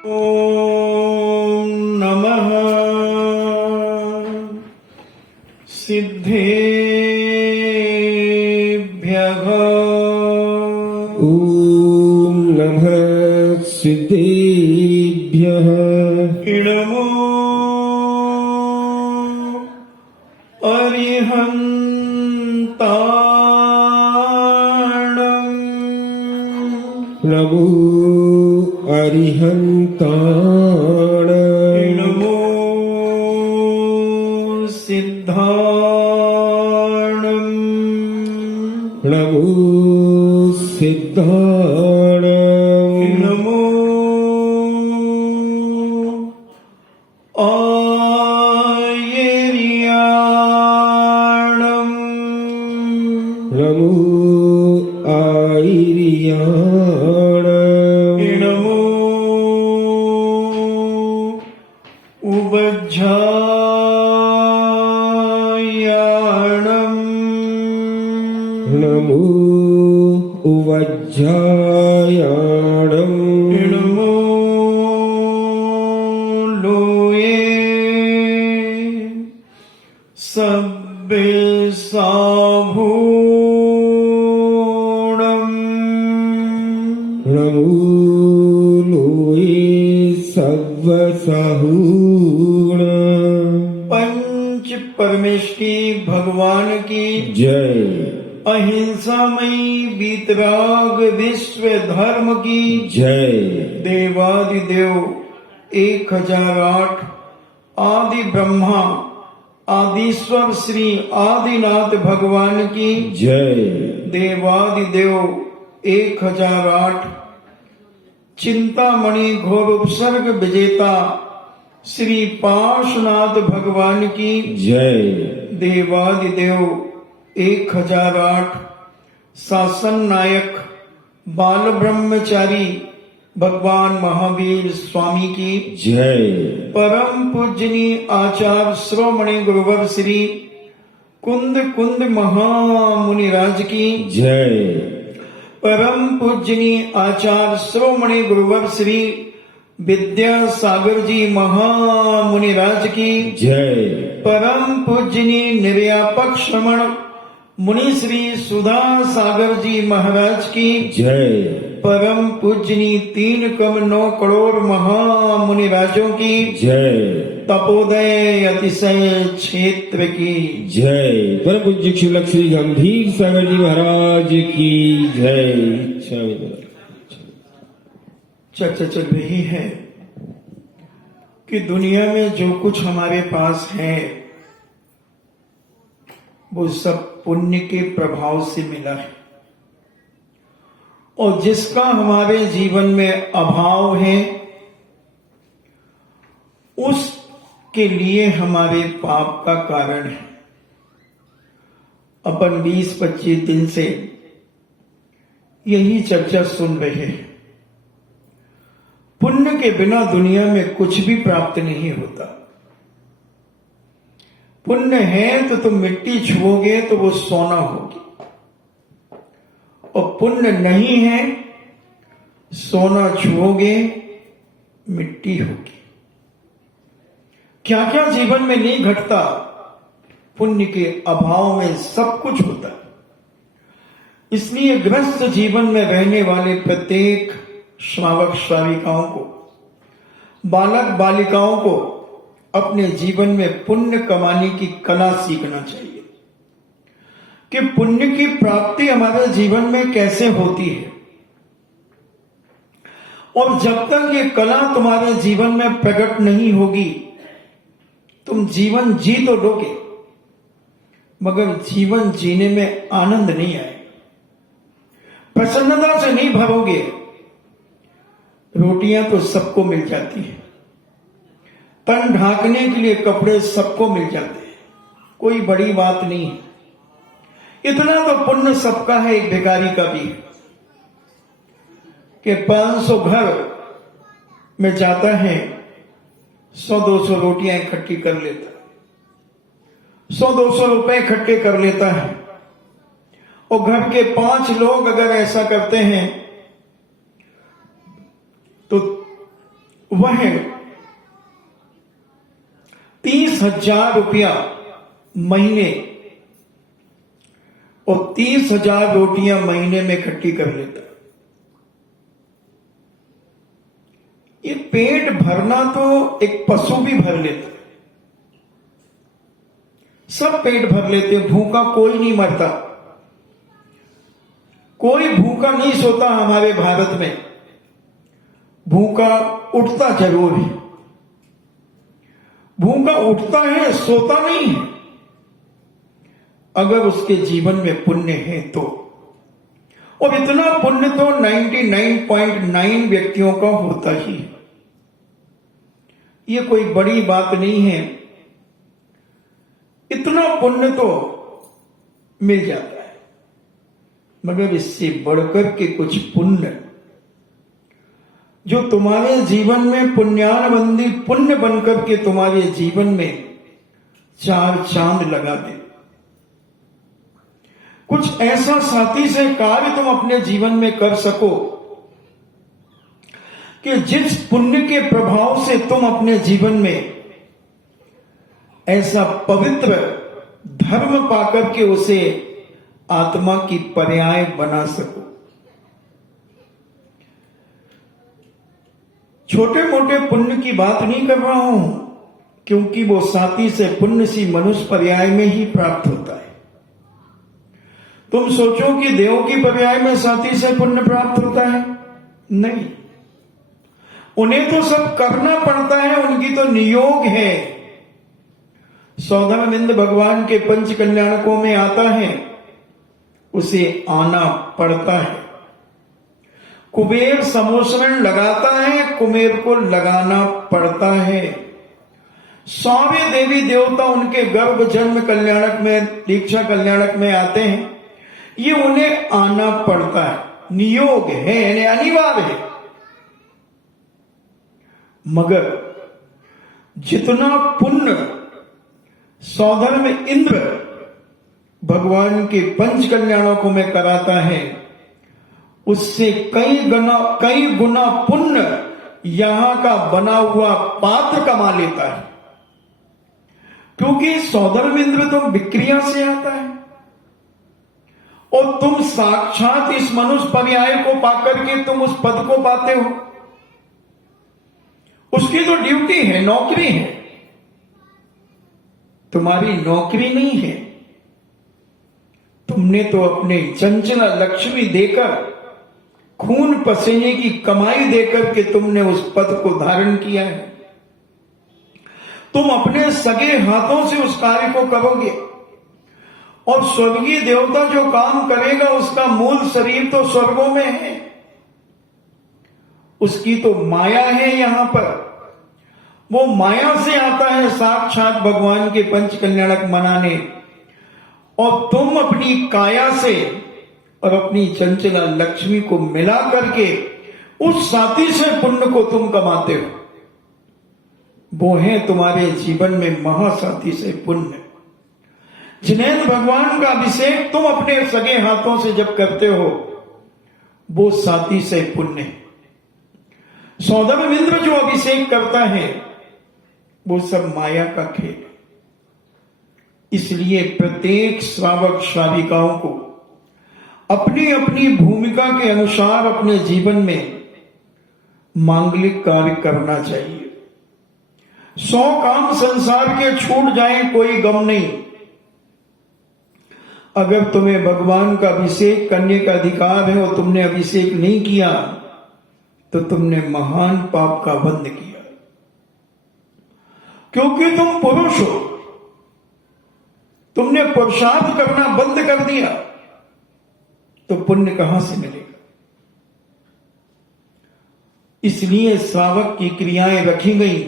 ॐ नमः सिद्धेभ्यः। ॐ नमः सिद्धेभ्यः। इडमो अरिहन्ताणम्। नमो अरिहन्ताणम्। नमो सिद्धाणम्। नमो सिद्धाणम्। नमो आयर्याणम्। नमो आयर्याणम्। नमो उवज्झायाणम्। नमो उवज्झायाणम्। नमो लोये सब्बिसाभूणम्। नमो लोये सव्वसाहूण। पंच परमेष्टि भगवान की जय। अहिंसामयी वीतराग विश्व धर्म की जय। देवादिदेव 1008 आदि ब्रह्मा आदिश्वर श्री आदिनाथ भगवान की जय। देवादिदेव 1008 चिंतामणि घोर उपसर्ग विजेता श्री पार्श्वनाथ भगवान की जय। देवादिदेव 1008 शासन नायक बाल ब्रह्मचारी भगवान महावीर स्वामी की जय। परम पूजनीय आचार्य श्रोमणि गुरुवर श्री कुंद कुंद महामुनिराज की जय। परम पूजनीय आचार्य श्रोमणि गुरुवर श्री विद्यासागर जी महामुनिराज की जय। परम पूजनीय निर्यापक श्रमण मुनि श्री सुधा सागर जी महाराज की जय। परम पूजनीय 3 कम 9 करोड़ महामुनिराजों की जय। तपोदय अतिशय क्षेत्र की जय। परम पूज्य शिवलक श्री गंभीर सागर जी महाराज की जय। चर्चा चल रही है कि दुनिया में जो कुछ हमारे पास है वो सब पुण्य के प्रभाव से मिला है, और जिसका हमारे जीवन में अभाव है उसके लिए हमारे पाप का कारण है। अपन 20-25 दिन से यही चर्चा सुन रहे हैं। पुण्य के बिना दुनिया में कुछ भी प्राप्त नहीं होता। पुण्य है तो तुम मिट्टी छुओगे तो वो सोना होगी, और पुण्य नहीं है सोना छुओगे मिट्टी होगी। क्या क्या जीवन में नहीं घटता, पुण्य के अभाव में सब कुछ होता है। इसलिए ग्रस्त जीवन में रहने वाले प्रत्येक श्रावक श्राविकाओं को, बालक बालिकाओं को अपने जीवन में पुण्य कमाने की कला सीखना चाहिए कि पुण्य की प्राप्ति हमारे जीवन में कैसे होती है। और जब तक ये कला तुम्हारे जीवन में प्रकट नहीं होगी, तुम जीवन जी तो लोगे मगर जीवन जीने में आनंद नहीं आए, प्रसन्नता से नहीं भरोगे। रोटियां तो सबको मिल जाती है, तन ढांकने के लिए कपड़े सबको मिल जाते हैं, कोई बड़ी बात नहीं है। इतना तो पुण्य सबका है, एक भिखारी का भी है कि 500 घर में जाता है, 100-200 रोटियां इकट्ठी कर लेता है, 100-200 रुपए इकट्ठे कर लेता है। और घर के 5 लोग अगर ऐसा करते हैं तो वह 30,000 रुपया महीने और 30,000 रोटियां महीने में इकट्ठी कर लेता है। ये पेट भरना तो एक पशु भी भर लेता है, सब पेट भर लेते हैं, भूखा कोई नहीं मरता, कोई भूखा नहीं सोता हमारे भारत में, भूखा उठता जरूर है, भूखा उठता है, सोता नहीं है, अगर उसके जीवन में पुण्य है तो। और इतना पुण्य तो 99.9 व्यक्तियों का होता ही है, ये कोई बड़ी बात नहीं है, इतना पुण्य तो मिल जाता है। मगर इससे बढ़कर के कुछ पुण्य जो तुम्हारे जीवन में पुण्यानुबंधी पुण्य बनकर के तुम्हारे जीवन में 4 चांद लगा दे, कुछ ऐसा साथी से कार्य तुम अपने जीवन में कर सको कि जिस पुण्य के प्रभाव से तुम अपने जीवन में ऐसा पवित्र धर्म पाकर के उसे आत्मा की पर्याय बना सको। छोटे मोटे पुण्य की बात नहीं कर रहा हूं, क्योंकि वो साथी से पुण्य सी मनुष्य पर्याय में ही प्राप्त होता है। तुम सोचो कि देव की पर्याय में साथी से पुण्य प्राप्त होता है, नहीं, उन्हें तो सब करना पड़ता है, उनकी तो नियोग है। सौदामिंद भगवान के पंच कल्याणकों में आता है, उसे आना पड़ता है। कुबेर समोसरण लगाता है, कुबेर को लगाना पड़ता है। सारे देवी देवता उनके गर्भ जन्म कल्याणक में, दीक्षा कल्याणक में आते हैं, ये उन्हें आना पड़ता है, नियोग है, यानी अनिवार्य है। मगर जितना पुण्य सौधर्म इंद्र भगवान के पंच कल्याणकों में कराता है, उससे कई गुना पुण्य यहां का बना हुआ पात्र कमा लेता है, क्योंकि सौधर्म इंद्र तो विक्रिया से आता है और तुम साक्षात इस मनुष्य पर्याय को पाकर के तुम उस पद को पाते हो। उसकी तो ड्यूटी है, नौकरी है, तुम्हारी नौकरी नहीं है। तुमने तो अपने चंचला लक्ष्मी देकर, खून पसीने की कमाई देकर के तुमने उस पद को धारण किया है। तुम अपने सगे हाथों से उस कार्य को करोगे और स्वर्गीय देवता जो काम करेगा उसका मूल शरीर तो स्वर्गों में है, उसकी तो माया है। यहां पर वो माया से आता है साक्षात भगवान के पंच कल्याणक मनाने, और तुम अपनी काया से और अपनी चंचला लक्ष्मी को मिला करके उस साथी से पुण्य को तुम कमाते हो। वो है तुम्हारे जीवन में महासाथी से पुण्य। जिनेन्द्र भगवान का अभिषेक तुम अपने सगे हाथों से जब करते हो, वो साथी से पुण्य। सौदामिंद्र इंद्र जो अभिषेक करता है वो सब माया का खेल। इसलिए प्रत्येक श्रावक श्राविकाओं को अपनी अपनी भूमिका के अनुसार अपने जीवन में मांगलिक कार्य करना चाहिए। 100 काम संसार के छूट जाए कोई गम नहीं, अगर तुम्हें भगवान का अभिषेक करने का अधिकार है और तुमने अभिषेक नहीं किया तो तुमने महान पाप का बंध किया, क्योंकि तुम पुरुष हो, तुमने पुरुषार्थ करना बंद कर दिया तो पुण्य कहां से मिलेगा। इसलिए श्रावक की क्रियाएं रखी गई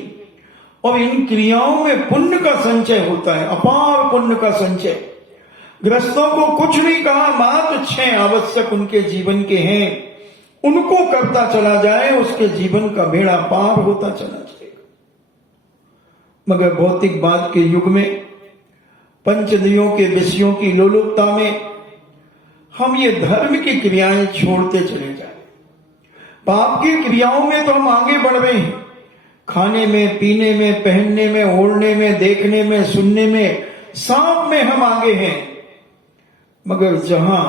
और इन क्रियाओं में पुण्य का संचय होता है, अपार पुण्य का संचय। गृहस्थों को कुछ नहीं कहा, मात्र 6 आवश्यक उनके जीवन के हैं, उनको करता चला जाए, उसके जीवन का बेड़ा पार होता चला जाएगा। मगर भौतिकवाद के युग में, पंचदियों के विषयों की लोलुपता में हम ये धर्म की क्रियाएं छोड़ते चले जाए। पाप की क्रियाओं में तो हम आगे बढ़ रहे हैं, खाने में, पीने में, पहनने में, ओढ़ने में, देखने में, सुनने में, सब में हम आगे हैं। मगर जहां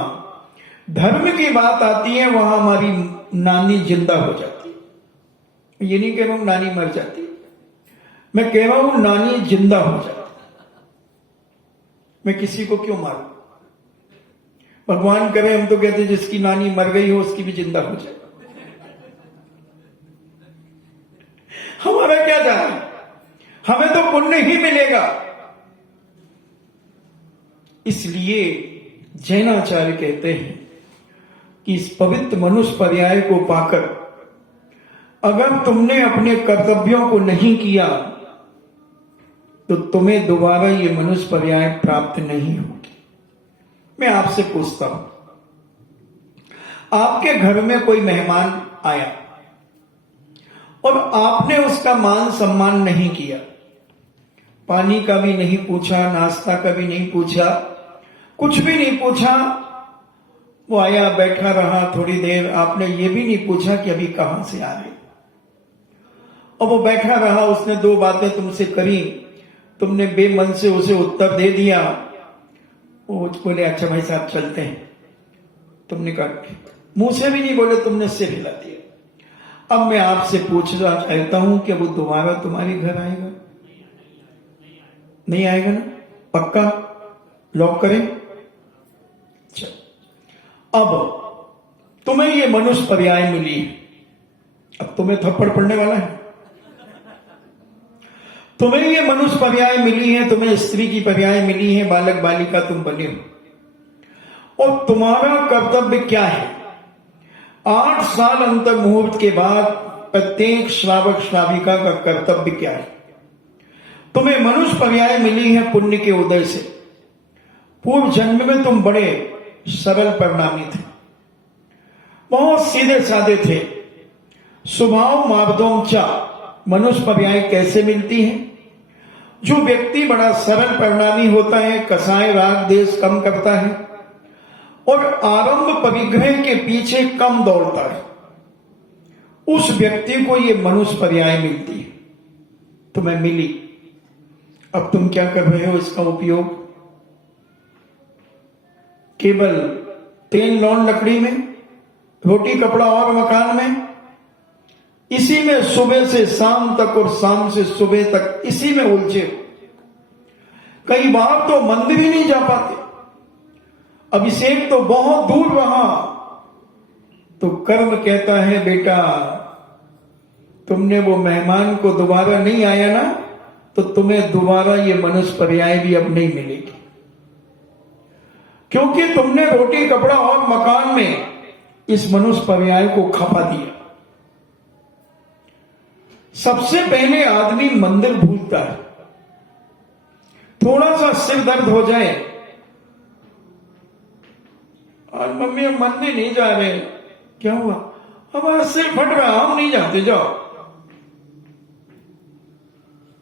धर्म की बात आती है वहां हमारी नानी जिंदा हो जाती है। ये नहीं कह रहा हूं नानी मर जाती, मैं कह रहा हूं नानी जिंदा हो जाती। मैं किसी को क्यों मारूं? भगवान करे, हम तो कहते जिसकी नानी मर गई हो उसकी भी जिंदा हो जाए। हमारा क्या जा रहा है? हमें तो पुण्य ही मिलेगा। इसलिए जैनाचार्य कहते हैं कि इस पवित्र मनुष्य पर्याय को पाकर अगर तुमने अपने कर्तव्यों को नहीं किया तो तुम्हें दोबारा ये मनुष्य पर्याय प्राप्त नहीं होगी। मैं आपसे पूछता हूं, आपके घर में कोई मेहमान आया और आपने उसका मान सम्मान नहीं किया, पानी का भी नहीं पूछा, नाश्ता का भी नहीं पूछा, कुछ भी नहीं पूछा। वो आया, बैठा रहा थोड़ी देर, आपने ये भी नहीं पूछा कि अभी कहां से आ रहे। और वो बैठा रहा, उसने दो बातें तुमसे करी, तुमने बेमन से उसे उत्तर दे दिया। वो बोले अच्छा भाई साहब चलते हैं। तुमने कहा, मुंह से भी नहीं बोले, तुमने सिर हिला दिया। अब मैं आपसे पूछना चाहता हूं कि वो दोबारा तुम्हारे घर आएगा? नहीं आएगा ना? पक्का? लॉक करें? चल, अब तुम्हें ये मनुष्य पर्याय मिली है, अब तुम्हें थप्पड़ पड़ने वाला है। तुम्हें ये मनुष्य पर्याय मिली है, तुम्हें स्त्री की पर्याय मिली है, बालक बालिका तुम बने हो। और तुम्हारा कर्तव्य क्या है? 8 साल अंतर मुहूर्त के बाद प्रत्येक श्रावक श्राविका का कर्तव्य क्या है? तुम्हें मनुष्य पर्याय मिली है पुण्य के उदय से। पूर्व जन्म में तुम बड़े सरल परिणामी थे, बहुत सीधे साधे थे। स्वभाव मार्दोंचा मनुष्य पर्याय कैसे मिलती है? जो व्यक्ति बड़ा सरल परिणामी होता है, कसाय राग देश कम करता है और आरंभ परिग्रह के पीछे कम दौड़ता है, उस व्यक्ति को ये मनुष्य पर्याय मिलती है। तुम्हें मिली, अब तुम क्या कर रहे हो इसका उपयोग? केवल तेल लौन लकड़ी में, रोटी कपड़ा और मकान में, इसी में सुबह से शाम तक और शाम से सुबह तक इसी में उलझे। कई बार तो मंदिर ही नहीं जा पाते, अभिषेक तो बहुत दूर रहा। तो कर्म कहता है बेटा तुमने वो मेहमान को दोबारा नहीं आया ना, तो तुम्हें दोबारा ये मनुष्य पर्याय भी अब नहीं मिलेगी, क्योंकि तुमने रोटी कपड़ा और मकान में इस मनुष्य पर्याय को खपा दिया। सबसे पहले आदमी मंदिर भूलता है, थोड़ा सा सिर दर्द हो जाए, आज मम्मी हम मंदिर नहीं जा रहे, क्या हुआ? हमारा सिर फट रहा, हम नहीं जाते, जाओ।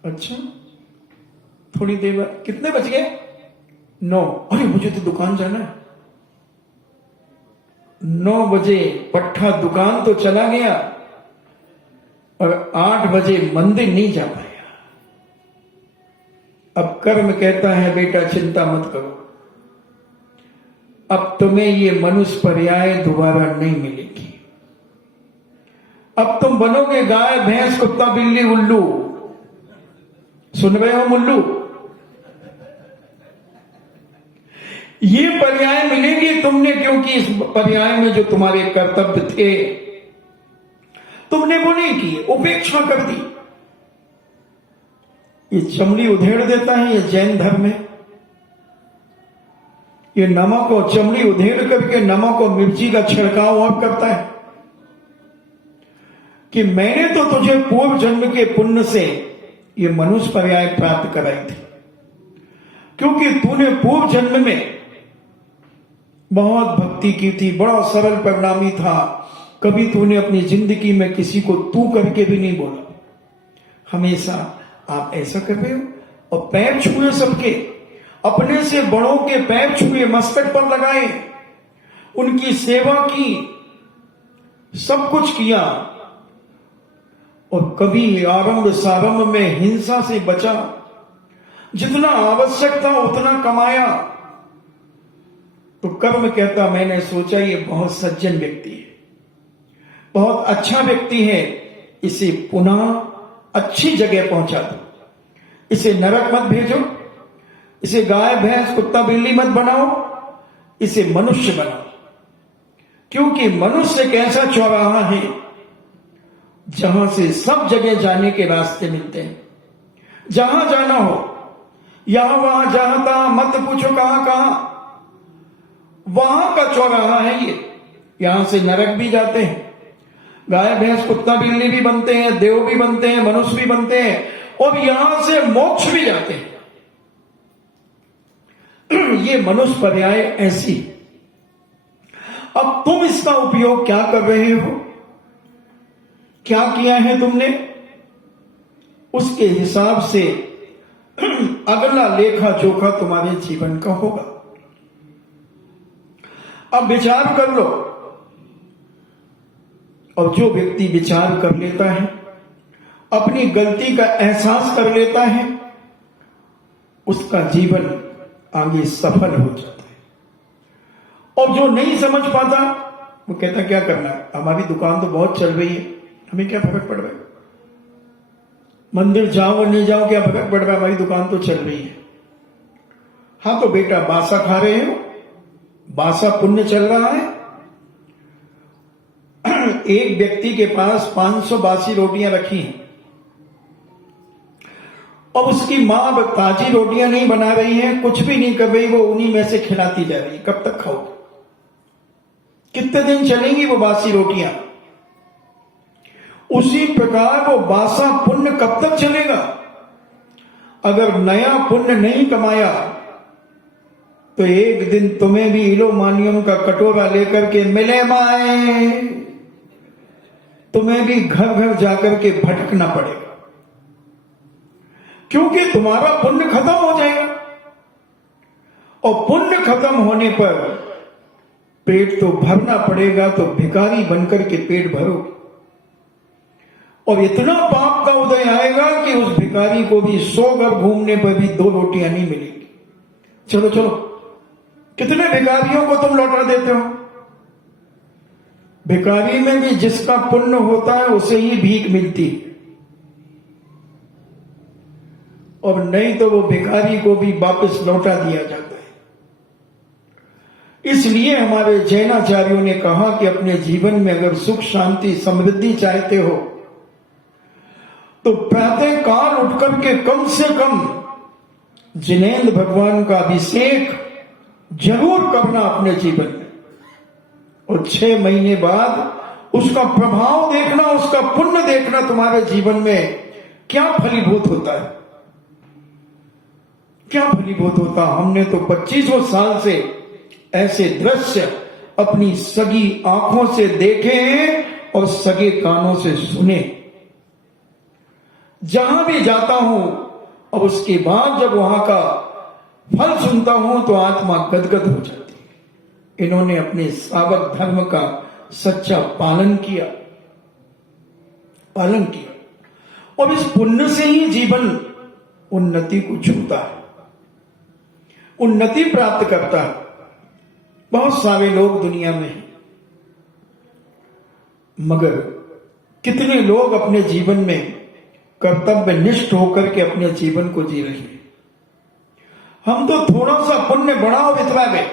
अच्छा, थोड़ी देर बाद, कितने बज गए? 9। अरे मुझे तो दुकान जाना है। 9 बजे पट्टा दुकान तो चला गया और 8 बजे मंदिर नहीं जा पाया। अब कर्म कहता है बेटा चिंता मत करो, अब तुम्हें ये मनुष्य पर्याय दोबारा नहीं मिलेगी। अब तुम बनोगे गाय भैंस कुत्ता बिल्ली उल्लू। सुन रहे हो मुल्लू? ये पर्याय मिलेगी तुमने, क्योंकि इस पर्याय में जो तुम्हारे कर्तव्य थे तुमने वो नहीं किए, उपेक्षा कर दी। ये चमड़ी उधेड़ देता है ये जैन धर्म में। ये नमक और चमड़ी उधेड़ करके नमक और मिर्ची का छिड़काव और करता है कि मैंने तो तुझे पूर्व जन्म के पुण्य से ये मनुष्य पर्याय प्राप्त कराई थी, क्योंकि तूने पूर्व जन्म में बहुत भक्ति की थी, बड़ा सरल परिणामी था, कभी तूने अपनी जिंदगी में किसी को तू करके भी नहीं बोला। हमेशा आप ऐसा कर रहे हो और पैर छुए सबके, अपने से बड़ों के पैर छुए, मस्तक पर लगाए, उनकी सेवा की, सब कुछ किया। और कभी आरंभ सारंभ में हिंसा से बचा, जितना आवश्यक था उतना कमाया। तो कर्म कहता, मैंने सोचा ये बहुत सज्जन व्यक्ति है, बहुत अच्छा व्यक्ति है, इसे पुनः अच्छी जगह पहुंचा दो, इसे नरक मत भेजो, इसे गाय भैंस कुत्ता बिल्ली मत बनाओ, इसे मनुष्य बनाओ। क्योंकि मनुष्य एक ऐसा चौराहा है जहां से सब जगह जाने के रास्ते मिलते हैं। जहां जाना हो, यहां वहां जहां तहां मत पूछो कहां कहां, वहां का चौराहा है ये। यहां से नरक भी जाते हैं, गाय भैंस कुत्ता बिल्ली भी बनते हैं, देव भी बनते हैं, मनुष्य भी बनते हैं, और यहां से मोक्ष भी जाते हैं। ये मनुष्य पर्याय ऐसी। अब तुम इसका उपयोग क्या कर रहे हो, क्या किया है तुमने, उसके हिसाब से अगला लेखा जोखा तुम्हारे जीवन का होगा। अब विचार कर लो, और जो व्यक्ति विचार कर लेता है, अपनी गलती का एहसास कर लेता है, उसका जीवन आगे सफल हो जाता है। और जो नहीं समझ पाता, वो कहता क्या करना है, हमारी दुकान तो बहुत चल रही है, हमें क्या फर्क पड़ रहा है, मंदिर जाओ और नहीं जाओ क्या फर्क पड़ रहा है, हमारी दुकान तो चल रही है। हाँ तो बेटा, बासा खा रहे हो, बासा पुण्य चल रहा है। एक व्यक्ति के पास 500 बासी रोटियां रखी हैं, और उसकी मां अब ताजी रोटियां नहीं बना रही है, कुछ भी नहीं कर रही, वो उन्हीं में से खिलाती जा रही है। कब तक खाओगे, कितने दिन चलेंगी वो बासी रोटियां। उसी प्रकार वो बासा पुण्य कब तक चलेगा। अगर नया पुण्य नहीं कमाया तो एक दिन तुम्हें भी इलोमानियम का कटोरा लेकर के मिले माए, तुम्हें भी घर घर जाकर के भटकना पड़ेगा, क्योंकि तुम्हारा पुण्य खत्म हो जाएगा। और पुण्य खत्म होने पर पेट तो भरना पड़ेगा, तो भिखारी बनकर के पेट भरोगे, और इतना पाप का उदय आएगा कि उस भिखारी को भी 100 घर घूमने पर भी 2 रोटियां नहीं मिलेगी। चलो चलो, कितने भिखारियों को तुम लौटा देते हो। भिखारी में भी जिसका पुण्य होता है उसे ही भीख मिलती है, और नहीं तो वो भिखारी को भी वापस लौटा दिया जाता है। इसलिए हमारे जैनाचार्यों ने कहा कि अपने जीवन में अगर सुख शांति समृद्धि चाहते हो तो प्रातः काल उठकर के कम से कम जिनेंद्र भगवान का अभिषेक जरूर करना अपने जीवन में, और 6 महीने बाद उसका प्रभाव देखना, उसका पुण्य देखना तुम्हारे जीवन में क्या फलीभूत होता है, क्या फलीभूत होता। हमने तो 25 साल से ऐसे दृश्य अपनी सगी आंखों से देखे हैं और सगे कानों से सुने। जहां भी जाता हूं और उसके बाद जब वहां का फल सुनता हूं तो आत्मा गदगद हो जाती है। इन्होंने अपने सावक धर्म का सच्चा पालन किया, और इस पुण्य से ही जीवन उन्नति को छूता है, उन्नति प्राप्त करता है। बहुत सारे लोग दुनिया में हैं, मगर कितने लोग अपने जीवन में कर्तव्य निष्ठ होकर के अपने जीवन को जी रहे हैं। हम तो थोड़ा सा पुण्य बढ़ाओ बितवा गए,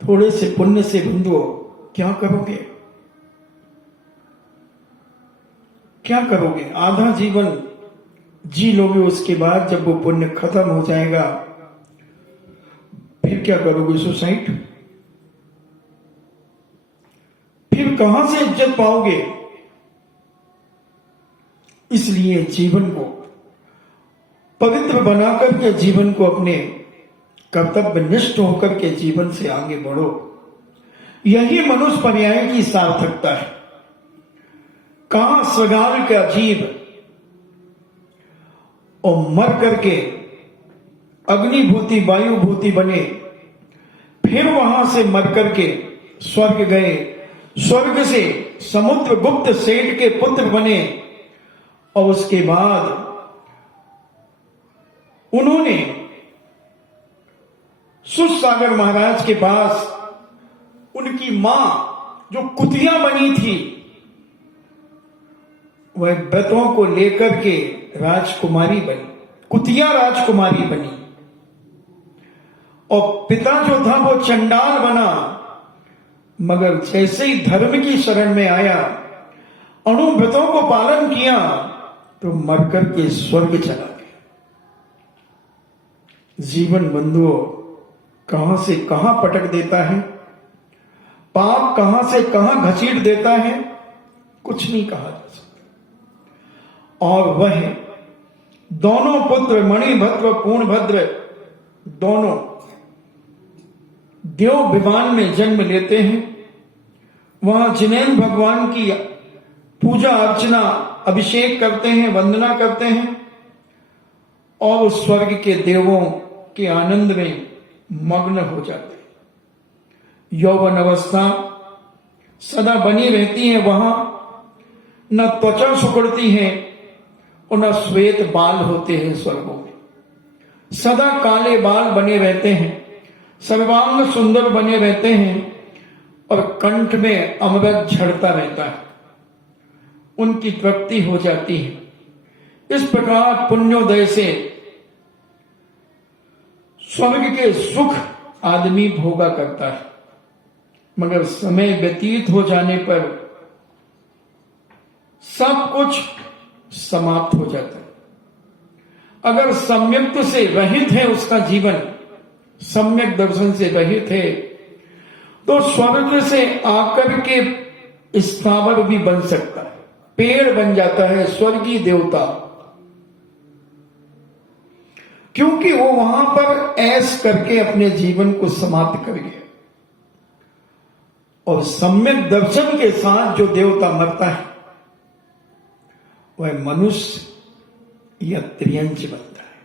थोड़े से पुण्य से बंधुओं क्या करोगे, क्या करोगे। आधा जीवन जी लोगे, उसके बाद जब वो पुण्य खत्म हो जाएगा फिर क्या करोगे, सुसाइड। फिर कहां से इज्जत पाओगे। इसलिए जीवन को पवित्र बनाकर के जीवन को अपने कर्तव्य निष्ठ होकर के जीवन से आगे बढ़ो। यही मनुष्य पर्याय की सार्थकता है। कहां स्वगाल का जीव और मर करके अग्निभूति वायुभूति बने, फिर वहां से मर करके स्वर्ग गए, स्वर्ग से समुद्रगुप्त सेठ के पुत्र बने और उसके बाद उन्होंने सुसागर महाराज के पास उनकी मां जो कुतिया बनी थी वह व्रतों को लेकर के राजकुमारी बनी, कुतिया राजकुमारी बनी। और पिता जो था वो चंडाल बना, मगर जैसे ही धर्म की शरण में आया, अणुव्रतों को पालन किया, तो मरकर के स्वर्ग चला गया। जीवन बंधुओं कहां से कहां पटक देता है, पाप कहां से कहां घसीट देता है, कुछ नहीं कहा जा सकता। और वह दोनों पुत्र मणिभद्र पूर्णभद्र दोनों देव विमान में जन्म लेते हैं। वहां जिनेन्द्र भगवान की पूजा अर्चना अभिषेक करते हैं, वंदना करते हैं और उस स्वर्ग के देवों के आनंद में मग्न हो जाते हैं। यौवन अवस्था सदा बनी रहती है वहां, न त्वचा सुकड़ती है और न श्वेत बाल होते हैं स्वर्गों में। सदा काले बाल बने रहते हैं, सर्वांग सुंदर बने रहते हैं और कंठ में अमृत झड़ता रहता है, उनकी तृप्ति हो जाती है। इस प्रकार पुण्योदय से स्वर्ग के सुख आदमी भोगा करता है, मगर समय व्यतीत हो जाने पर सब कुछ समाप्त हो जाता है। अगर सम्यक से रहित है उसका जीवन, सम्यक दर्शन से रहित है, तो स्वर्ग से आकर के स्थावर भी बन सकता है, पेड़ बन जाता है, स्वर्गीय देवता, क्योंकि वो वहां पर ऐश करके अपने जीवन को समाप्त कर गया। और सम्यक दर्शन के साथ जो देवता मरता है वह मनुष्य या त्रियंच बनता है।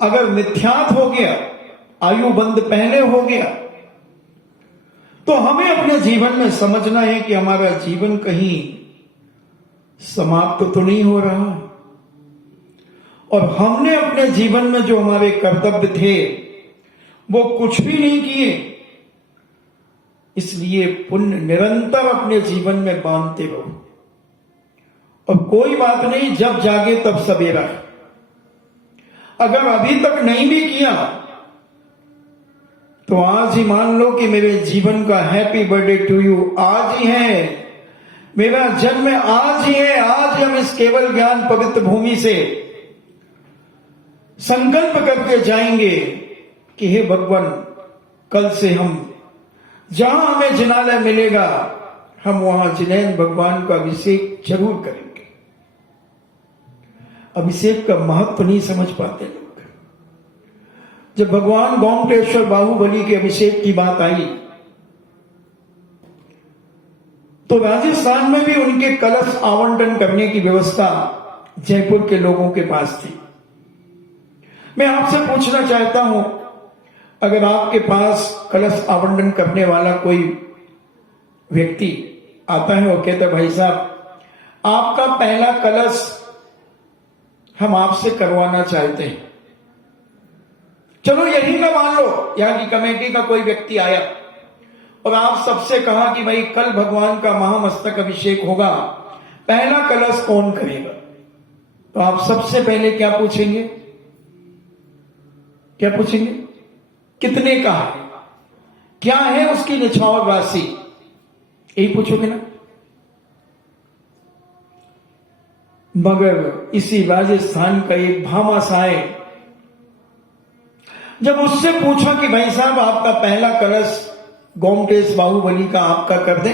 अगर मिथ्यात हो गया, आयु बंद पहले हो गया, तो हमें अपने जीवन में समझना है कि हमारा जीवन कहीं समाप्त तो नहीं हो रहा, और हमने अपने जीवन में जो हमारे कर्तव्य थे वो कुछ भी नहीं किए। इसलिए पुण्य निरंतर अपने जीवन में बांधते रहो। और कोई बात नहीं, जब जागे तब सवेरा। अगर अभी तक नहीं भी किया तो आज ही मान लो कि मेरे जीवन का हैप्पी बर्थडे टू यू आज ही है, मेरा जन्म आज ही है। आज हम इस केवल ज्ञान पवित्र भूमि से संकल्प करके जाएंगे कि हे भगवान, कल से हम जहां हमें जिनालय मिलेगा हम वहां जिनेन्द्र भगवान का अभिषेक जरूर करेंगे। अभिषेक का महत्व नहीं समझ पाते लोग। जब भगवान गोमटेश्वर बाहुबली के अभिषेक की बात आई तो राजस्थान में भी उनके कलश आवंटन करने की व्यवस्था जयपुर के लोगों के पास थी। मैं आपसे पूछना चाहता हूं, अगर आपके पास कलश आवंटन करने वाला कोई व्यक्ति आता है और कहता है भाई साहब आपका पहला कलश हम आपसे करवाना चाहते हैं, चलो यही ना मान लो यहां की कमेटी का कोई व्यक्ति आया और आप सबसे कहा कि भाई कल भगवान का महामस्तक अभिषेक होगा, पहला कलश कौन करेगा, तो आप सबसे पहले क्या पूछेंगे? क्या पूछेंगे? कितने का है, क्या है उसकी निछावर राशि, यही पूछोगे ना। मगर इसी राजस्थान का एक भामाशाह जब उससे पूछा कि भाई साहब आपका पहला कलश गोमटेश बाहुबली का आपका कर दे,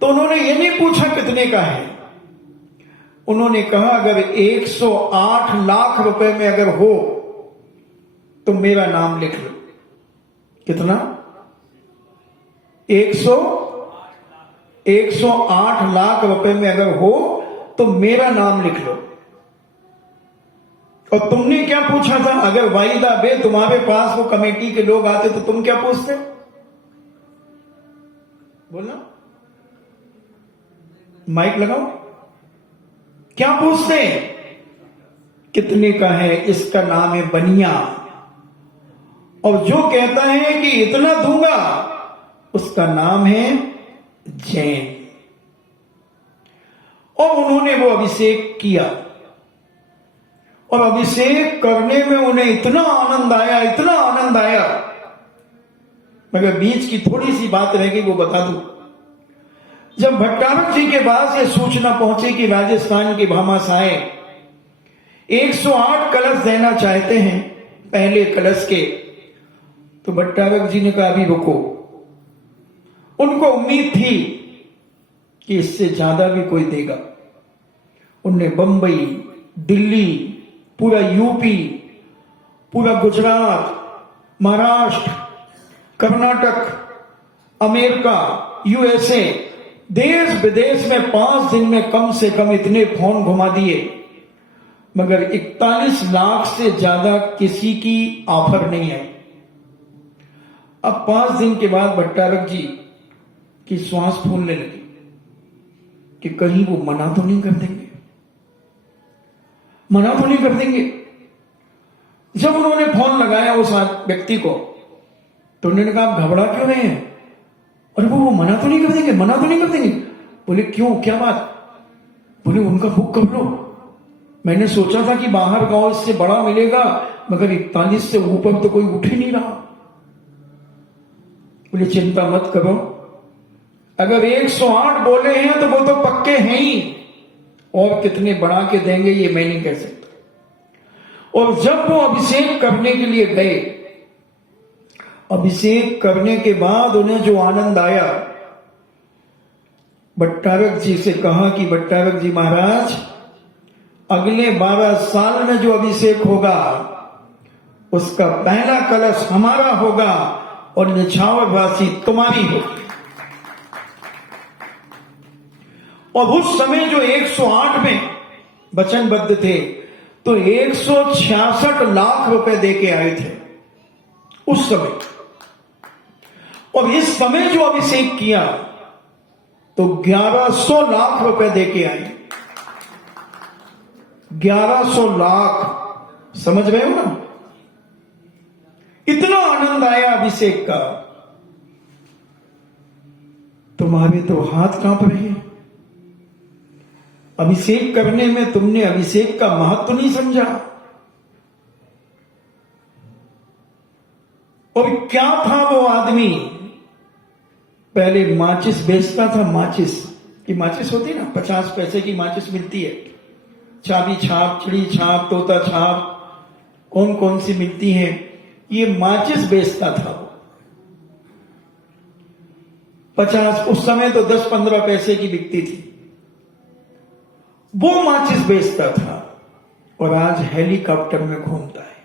तो उन्होंने ये नहीं पूछा कितने का है, उन्होंने कहा अगर 108 लाख रुपए में अगर हो तो मेरा नाम लिख लो। कितना? 108 लाख रुपए में अगर हो तो मेरा नाम लिख लो। और तुमने क्या पूछा था? अगर वाइदा बे तुम्हारे पास वो कमेटी के लोग आते तो तुम क्या पूछते? बोलना, माइक लगाओ। क्या पूछते हैं? कितने का है? इसका नाम है बनिया। और जो कहता है कि इतना दूंगा, उसका नाम है जैन। और उन्होंने वो अभिषेक किया, और अभिषेक करने में उन्हें इतना आनंद आया, इतना आनंद आया। मगर बीच की थोड़ी सी बात रह गई, वो बता दूं। जब भट्टारक जी के पास ये सूचना पहुंची कि राजस्थान के भामाशाह 108 कलश देना चाहते हैं पहले कलश के, तो भट्टारक जी ने कहा अभी रुको। उनको उम्मीद थी कि इससे ज्यादा भी कोई देगा। उनने बंबई, दिल्ली, पूरा यूपी, पूरा गुजरात, महाराष्ट्र, कर्नाटक, अमेरिका, यूएसए, देश विदेश में 5 दिन में कम से कम इतने फोन घुमा दिए, मगर 41 लाख से ज्यादा किसी की ऑफर नहीं है। अब 5 दिन के बाद भट्टारक जी की श्वास फूलने लगी कि कहीं वो मना तो नहीं कर देंगे, मना तो नहीं कर देंगे। जब उन्होंने फोन लगाया उस व्यक्ति को, तो उन्होंने कहा आप घबरा क्यों रहे हैं? और वो मना तो नहीं कर देंगे, मना तो नहीं कर देंगे। बोले क्यों, क्या बात? बोले उनका बुक कर लो। मैंने सोचा था कि बाहर गांव इससे बड़ा मिलेगा, मगर 41 से ऊपर तो कोई उठ ही नहीं रहा। बोले चिंता मत करो, अगर 108 बोले हैं तो वो तो पक्के हैं ही, और कितने बढ़ा के देंगे ये मैं नहीं कह सकता। और जब वो अभिषेक करने के लिए गए, अभिषेक करने के बाद उन्हें जो आनंद आया, भट्टारक जी से कहा कि भट्टारक जी महाराज, अगले 12 साल में जो अभिषेक होगा उसका पहला कलश हमारा होगा और निछावर राशि तुम्हारी होगी। और उस समय जो 108 में वचनबद्ध थे, तो 166 लाख रुपए देके आए थे उस समय। और इस समय जो अभिषेक किया तो 1100 लाख रुपए देके आए। 1100 लाख, समझ रहे हो ना? इतना आनंद आया अभिषेक का, तुम्हारे तो हाथ कांप रहे हैं। अभिषेक करने में तुमने अभिषेक का महत्व नहीं समझा। और क्या था वो आदमी? पहले माचिस बेचता था। माचिस की माचिस होती है ना, 50 पैसे की माचिस मिलती है, चाबी छाप, चिड़ी छाप, तोता छाप, कौन कौन सी मिलती है, ये माचिस बेचता था वो। 50, उस समय तो 10-15 पैसे की बिकती थी, वो माचिस बेचता था। और आज हेलीकॉप्टर में घूमता है।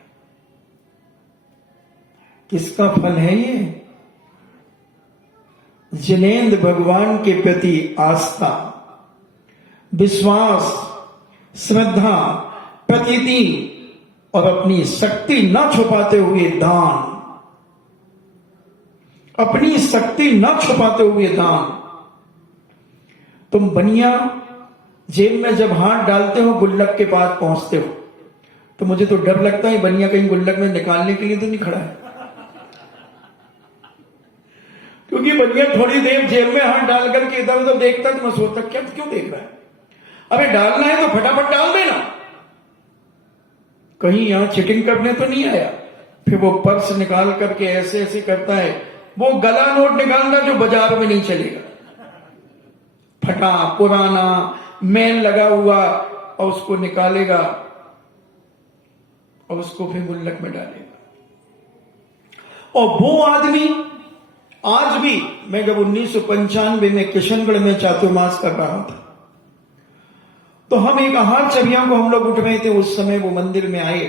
किसका फल है ये? जिनेंद्र भगवान के प्रति आस्था, विश्वास, श्रद्धा, प्रतीति और अपनी शक्ति न छुपाते हुए दान, अपनी शक्ति न छुपाते हुए दान। तुम बनिया जेब में जब हाथ डालते हो, गुल्लक के पास पहुंचते हो, तो मुझे तो डर लगता है बनिया कहीं गुल्लक में निकालने के लिए तो नहीं खड़ा है। क्योंकि बनिया थोड़ी देर जेब में हाथ डाल करके इधर उधर देखता, तो मैं सोचता क्या क्यों देख रहा है? अबे डालना है तो फटाफट डाल देना, कहीं यहां चिटिंग करने तो नहीं आया। फिर वो पर्स निकाल करके ऐसे ऐसे करता है, वो गला नोट निकालना जो बाजार में नहीं चलेगा, फटा पुराना मैल लगा हुआ, और उसको निकालेगा और उसको फिर गुल्लक में डालेगा। और वो आदमी आज भी, मैं जब 1995 में किशनगढ़ में चातुर्मास कर रहा था, तो हम एक आहार चर्या को हम लोग उठ रहे थे। उस समय वो मंदिर में आए,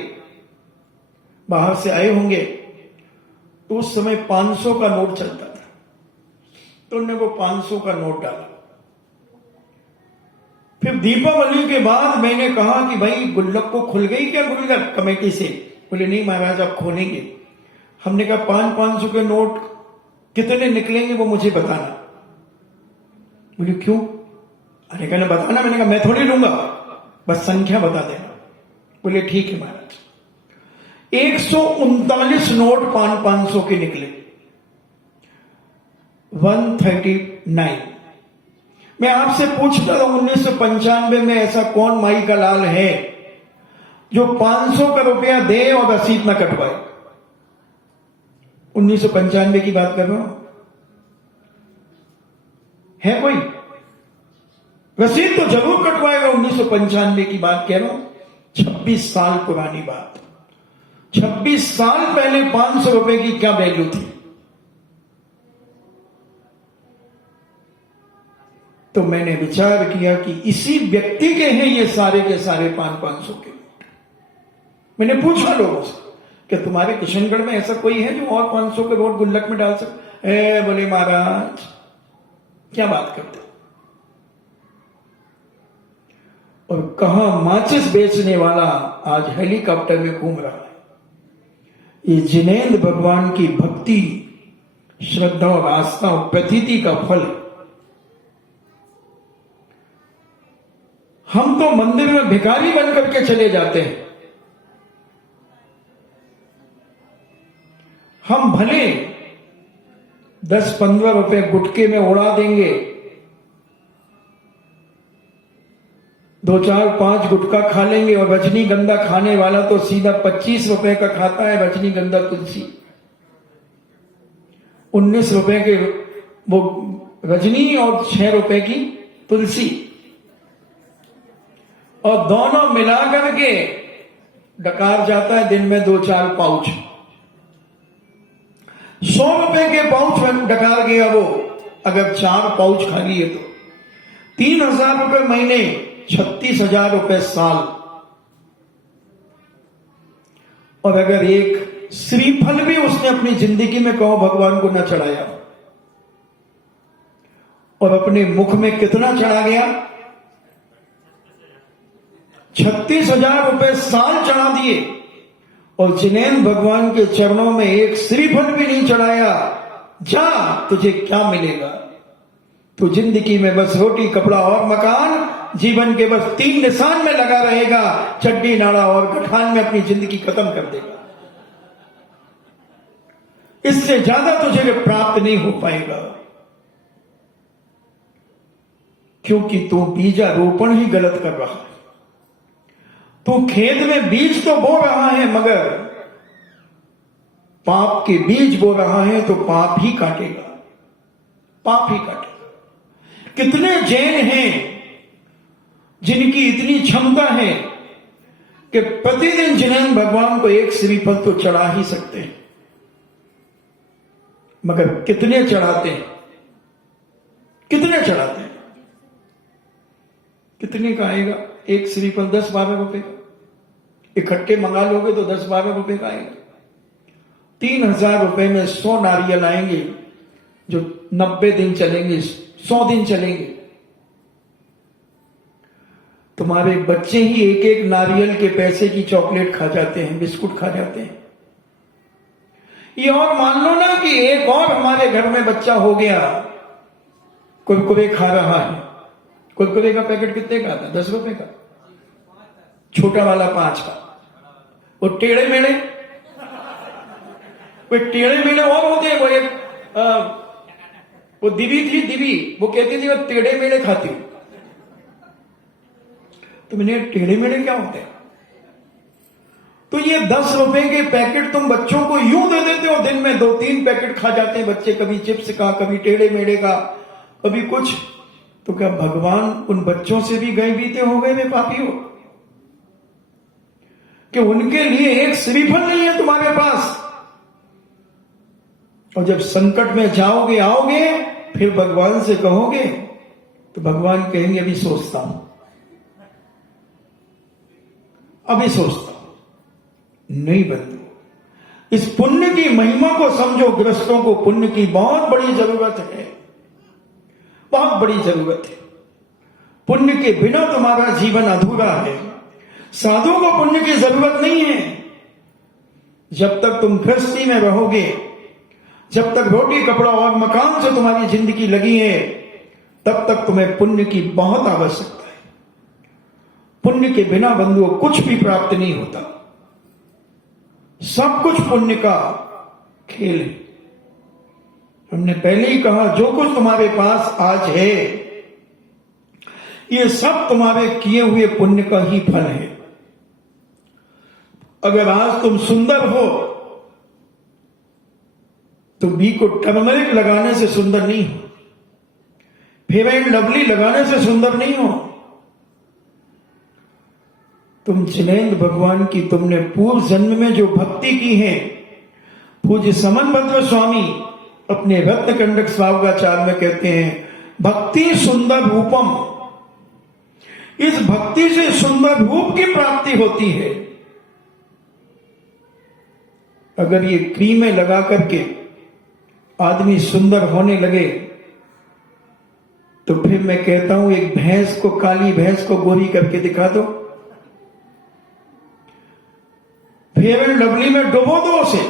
बाहर से आए होंगे, तो उस समय 500 का नोट चलता था, तो उन्होंने वो 500 का नोट डाला। फिर दीपावली के बाद मैंने कहा कि भाई गुल्लक को खुल गई क्या गुल्लक कमेटी से? बोले नहीं महाराज आप खोलेंगे। हमने कहा 500 के नोट कितने निकलेंगे वो मुझे बताना। बोले क्यों? अरे कहना बताना। मैंने कहा मैं थोड़ी लूंगा, बस संख्या बता देना। बोले ठीक है महाराज। 139 नोट 500 के निकले, 139। मैं आपसे पूछता था 1995 में ऐसा कौन माई का लाल है जो 500 का रुपया दे और रसीद न कटवाए? 1995 की बात कर रहा हूं। है कोई? रसीद तो जरूर कटवाएगा। 1995 की बात कह रहा हूं, 26 साल पुरानी बात। 26 साल पहले 500 रुपए की क्या वैल्यू थी? तो मैंने विचार किया कि इसी व्यक्ति के हैं ये सारे के सारे 500 के। मैंने पूछा लोगों से कि तुम्हारे किशनगढ़ में ऐसा कोई है जो और 500 के नोट गुल्लक में डाल सकते? बोले महाराज क्या बात करते। और कहा माचिस बेचने वाला आज हेलीकॉप्टर में घूम रहा है। ये जिनेंद्र भगवान की भक्ति, श्रद्धा और आस्था और प्रतीति का फल है। हम तो मंदिर में भिखारी बन करके चले जाते हैं। हम भले 10-15 रुपए गुटके में उड़ा देंगे, 2-4-5 गुटखा खा लेंगे, और रजनीगंधा खाने वाला तो सीधा 25 रुपए का खाता है रजनीगंधा तुलसी। 19 रुपए के वो रजनी और 6 रुपए की तुलसी, और दोनों मिलाकर के डकार जाता है दिन में 2-4 पाउच। 100 रुपए के पाउच में डकार गया वो, अगर 4 पाउच खा लिए तो 3,000 रुपए महीने, 36,000 रुपए साल। और अगर एक श्रीफल भी उसने अपनी जिंदगी में कहो भगवान को न चढ़ाया, और अपने मुख में कितना चढ़ा गया? 36,000 रुपए साल चढ़ा दिए, और जिनेंद्र भगवान के चरणों में एक श्रीफल भी नहीं चढ़ाया। जा, तुझे क्या मिलेगा? तो जिंदगी में बस रोटी, कपड़ा और मकान, जीवन के बस 3 निशान में लगा रहेगा, चड्डी, नाड़ा और गठान में अपनी जिंदगी खत्म कर देगा। इससे ज्यादा तुझे प्राप्त नहीं हो पाएगा, क्योंकि तू बीजारोपण ही गलत कर रहा है। तू खेत में बीज तो बो रहा है, मगर पाप के बीज बो रहा है तो पाप ही काटेगा, पाप ही काटेगा। कितने जैन हैं जिनकी इतनी क्षमता है कि प्रतिदिन जिनेंद्र भगवान को एक श्रीफल तो चढ़ा ही सकते हैं, मगर कितने चढ़ाते हैं? कितने चढ़ाते हैं? कितने का आएगा एक श्रीफल? 10-12 रुपए का। इकट्ठे मंगा लोगे तो 10-12 रुपए का आएगा। 3,000 रुपए में 100 नारियल आएंगे जो 90 दिन चलेंगे, 100 दिन चलेंगे। तुम्हारे बच्चे ही एक नारियल के पैसे की चॉकलेट खा जाते हैं, बिस्कुट खा जाते हैं। ये और मान लो ना कि एक और हमारे घर में बच्चा हो गया, कुरकुरे खा रहा है। कुरकुरे का पैकेट कितने का आता? 10 रुपए का, छोटा वाला 5 का। वो टेढ़े मेढ़े, वो टेढ़े मेढ़े और होते हैं। वो दिवी थी, दिवी, वो कहती थी वो टेढ़े मेढ़े खाती हूं। तो मैंने टेढ़े मेढ़े क्या होते हैं? तो ये 10 रुपए के पैकेट तुम बच्चों को यूं दे देते हो, दिन में 2-3 पैकेट खा जाते हैं बच्चे, कभी चिप्स का, कभी टेढ़े मेढ़े का, कभी कुछ। तो क्या भगवान उन बच्चों से भी गए बीते हो गए वे पापी हो कि उनके लिए एक श्रीफल नहीं है तुम्हारे पास? और जब संकट में जाओगे, आओगे, फिर भगवान से कहोगे तो भगवान कहेंगे अभी सोचता हूं, अभी सोचता हूं। नहीं बंधु, इस पुण्य की महिमा को समझो। ग्रस्तों को पुण्य की बहुत बड़ी जरूरत है, बहुत बड़ी जरूरत है। पुण्य के बिना तुम्हारा जीवन अधूरा है। साधु को पुण्य की जरूरत नहीं है। जब तक तुम गृहस्थी में रहोगे, जब तक रोटी, कपड़ा और मकान से तुम्हारी जिंदगी लगी है, तब तक तुम्हें पुण्य की बहुत आवश्यकता है। पुण्य के बिना बंधुओं कुछ भी प्राप्त नहीं होता। सब कुछ पुण्य का खेल है। हमने पहले ही कहा, जो कुछ तुम्हारे पास आज है ये सब तुम्हारे किए हुए पुण्य का ही फल है। अगर आज तुम सुंदर हो तो बी को टर्मरिक लगाने से सुंदर नहीं हो, फेयर एंड लवली लगाने से सुंदर नहीं हो। तुम जिनेन्द्र भगवान की तुमने पूर्व जन्म में जो भक्ति की है, पूज्य समनभद्र स्वामी अपने रत्नकंडक स्वावगाचार में कहते हैं, भक्ति सुंदर रूपम। इस भक्ति से सुंदर रूप की प्राप्ति होती है। अगर ये क्रीमें लगा करके आदमी सुंदर होने लगे तो फिर मैं कहता हूं, एक भैंस को, काली भैंस को गोरी करके दिखा दो, फेयर एंड लवली में डुबो दो उसे।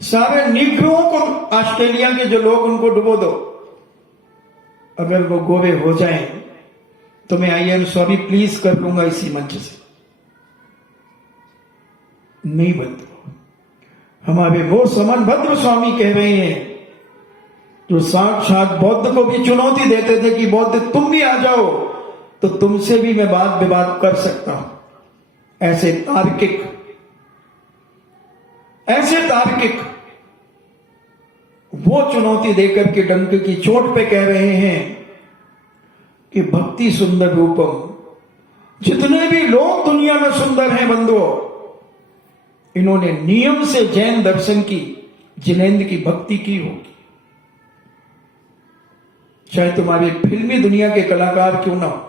सारे निग्रों को, ऑस्ट्रेलिया के जो लोग, उनको डुबो दो। अगर वो गोरे हो जाएं तो मैं आई एम सॉरी प्लीज कर लूंगा इसी मंच से। नहीं बनते। हमारे वो समनभद्र स्वामी कह रहे हैं, जो साक्षात बौद्ध को भी चुनौती देते थे कि बौद्ध तुम भी आ जाओ तो तुमसे भी मैं बात विवाद कर सकता हूं। ऐसे तार्किक वो चुनौती देकर के डंक की चोट पे कह रहे हैं कि भक्ति सुंदर रूपम। जितने भी लोग दुनिया में सुंदर हैं बंधुओं, इन्होंने नियम से जैन दर्शन की, जिनेन्द्र की भक्ति की होगी। चाहे तुम्हारी फिल्मी दुनिया के कलाकार क्यों ना हो,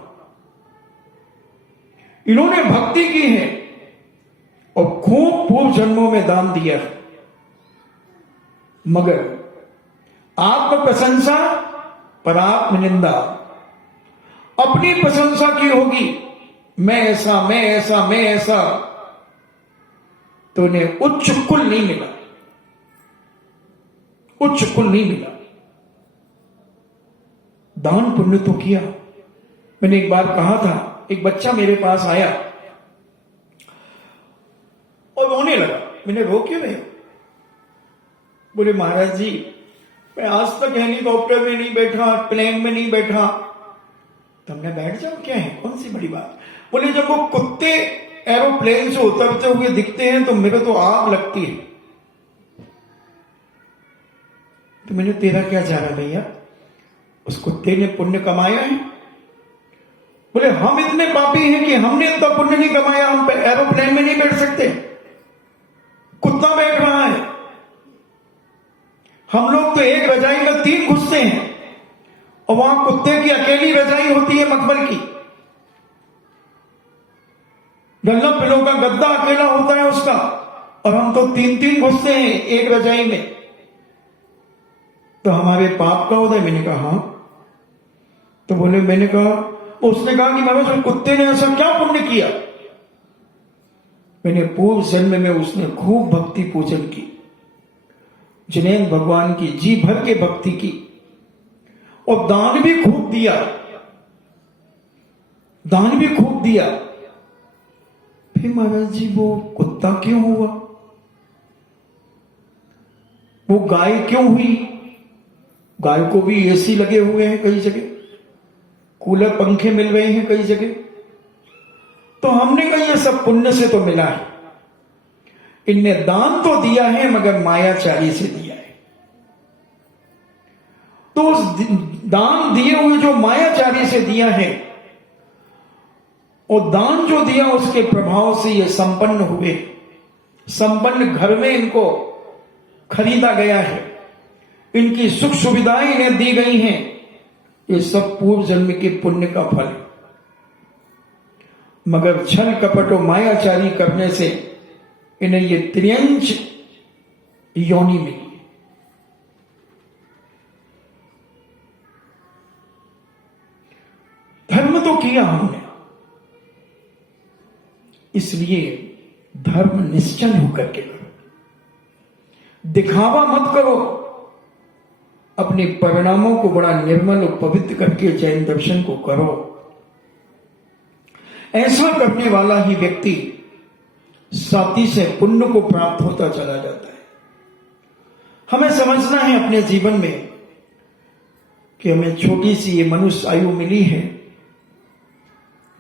इन्होंने भक्ति की है और खूब पूर्व जन्मों में दान दिया है। मगर आत्म प्रशंसा पर आत्म निंदा, अपनी प्रशंसा की होगी, मैं ऐसा, मैं ऐसा, मैं ऐसा, तो इन्हें उच्च कुल नहीं मिला, उच्च कुल नहीं मिला। दान पुण्य तो किया। मैंने एक बार कहा था, एक बच्चा मेरे पास आया और रोने लगा। मैंने रो क्यों रहे? बोले महाराज जी, मैं आज तक हेलीकॉप्टर में नहीं बैठा, प्लेन में नहीं बैठा। तुमने बैठ जाओ, क्या है, कौन सी बड़ी बात। बोले जब वो कुत्ते एरोप्लेन से उतरते हुए दिखते हैं तो मेरे तो आग लगती है। तो मैंने, तेरा क्या जा रहा भैया, उस कुत्ते ने पुण्य कमाया है? बोले हम इतने पापी हैं कि हमने इतना पुण्य नहीं कमाया, हम एरोप्लेन में नहीं बैठ सकते, कुत्ता बैठ रहा है। हम लोग तो एक रजाई में 3 घुसते हैं और वहां कुत्ते की अकेली रजाई होती है मखमल की। गल्ला पिलो का गद्दा अकेला होता है उसका, और हम तो 3-3 घुसते हैं एक रजाई में। तो हमारे पाप का उदय। मैंने कहा हाँ। तो बोले, मैंने कहा, उसने कहा कि महाराज कुत्ते ने ऐसा क्या पुण्य किया? मैंने पूर्व जन्म में उसने खूब भक्ति पूजन की, जिनेन्द्र भगवान की जी भर के भक्ति की और दान भी खूब दिया, दान भी खूब दिया। फिर महाराज जी वो कुत्ता क्यों हुआ, वो गाय क्यों हुई? गाय को भी एसी लगे हुए हैं कई जगह, कूलर पंखे मिल रहे हैं कई जगह। तो हमने कहा ये सब पुण्य से तो मिला है। इनने दान तो दिया है मगर मायाचारी से दिया है। तो उस दान दिए हुए जो मायाचारी से दिया है, और दान जो दिया उसके प्रभाव से ये संपन्न हुए, संपन्न घर में इनको खरीदा गया है, इनकी सुख सुविधाएं इन्हें दी गई हैं। ये सब पूर्व जन्म के पुण्य का फल है। मगर छल कपट और मायाचारी करने से इन्हें ये त्रियंच योनि मिली। धर्म तो किया हमने, इसलिए धर्म निश्चल होकर के करो, दिखावा मत करो। अपने परिणामों को बड़ा निर्मल और पवित्र करके जैन दर्शन को करो। ऐसा करने वाला ही व्यक्ति साथी से पुण्य को प्राप्त होता चला जाता है। हमें समझना है अपने जीवन में कि हमें छोटी सी ये मनुष्य आयु मिली है,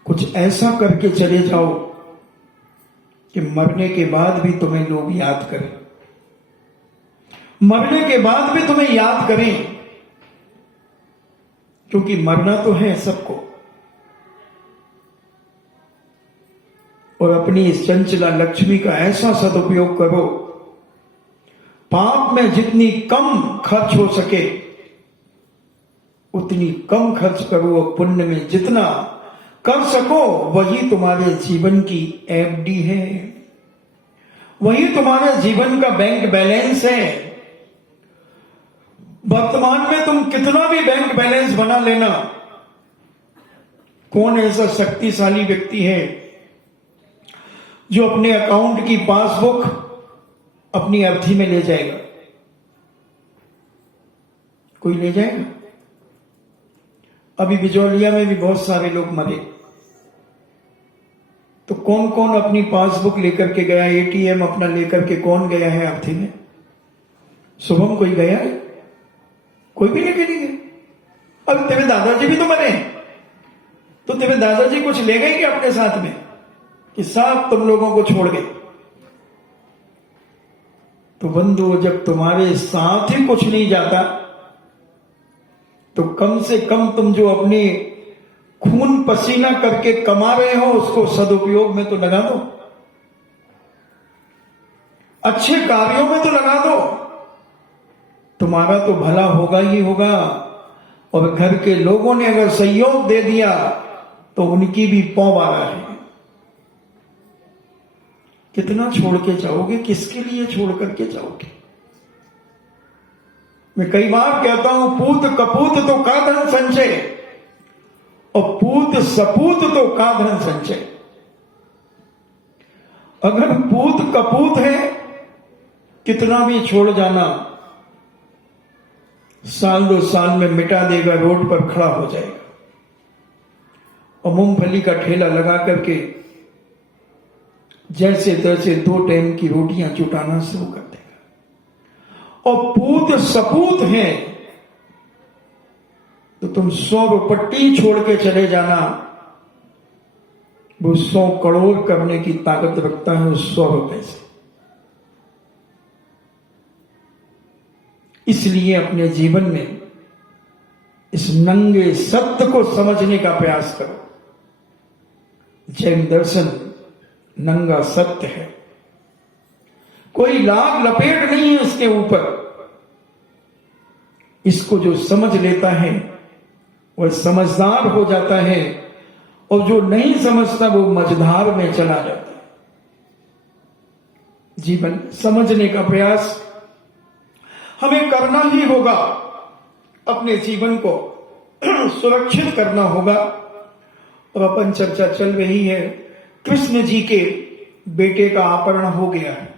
कुछ ऐसा करके चले जाओ कि मरने के बाद भी तुम्हें लोग याद करें, मरने के बाद भी तुम्हें याद करें, क्योंकि मरना तो है सबको। और अपनी इस चंचला लक्ष्मी का ऐसा सदुपयोग करो, पाप में जितनी कम खर्च हो सके उतनी कम खर्च करो, और पुण्य में जितना कर सको वही तुम्हारे जीवन की एफडी है, वही तुम्हारे जीवन का बैंक बैलेंस है। वर्तमान में तुम कितना भी बैंक बैलेंस बना लेना, कौन ऐसा शक्तिशाली व्यक्ति है जो अपने अकाउंट की पासबुक अपनी अवधि में ले जाएगा? कोई ले जाएगा? अभी बिजौलिया में भी बहुत सारे लोग मरे, तो कौन कौन अपनी पासबुक लेकर के गया, एटीएम अपना लेकर के कौन गया है अवधि में? शुभम कोई गया है? कोई भी लेके नहीं गया। अब तेरे दादाजी भी तो मरे, तो तेरे दादाजी कुछ ले गए क्या अपने साथ में, कि सब तुम लोगों को छोड़ गए? तो बंधु, जब तुम्हारे साथ ही कुछ नहीं जाता तो कम से कम तुम जो अपने खून पसीना करके कमा रहे हो उसको सदुपयोग में तो लगा दो, अच्छे कार्यों में तो लगा दो, तुम्हारा तो भला होगा ही होगा। और घर के लोगों ने अगर सहयोग दे दिया तो उनकी भी पौवारा है। कितना छोड़ के जाओगे, किसके लिए छोड़ करके जाओगे? मैं कई बार कहता हूं, पूत कपूत तो का धन संचय, और पूत सपूत तो का धन संचय। अगर पूत कपूत है, कितना भी छोड़ जाना, साल 2 साल में मिटा देगा, रोड पर खड़ा हो जाएगा और मूंगफली का ठेला लगा करके जैसे तैसे 2 टाइम की रोटियां जुटाना शुरू कर देगा। और पूत सपूत है तो तुम 100 रुपट्टी छोड़ के चले जाना, वो 100 करोड़ करने की ताकत रखता है उस 100 रुपए से। इसलिए अपने जीवन में इस नंगे सत्य को समझने का प्रयास करो। जैन दर्शन नंगा सत्य है, कोई लाग लपेट नहीं है इसके ऊपर। इसको जो समझ लेता है वह समझदार हो जाता है, और जो नहीं समझता वो मझधार में चला जाता है। जीवन समझने का प्रयास हमें करना ही होगा, अपने जीवन को सुरक्षित करना होगा। और अपन चर्चा चल रही है, कृष्ण जी के बेटे का अपहरण हो गया है।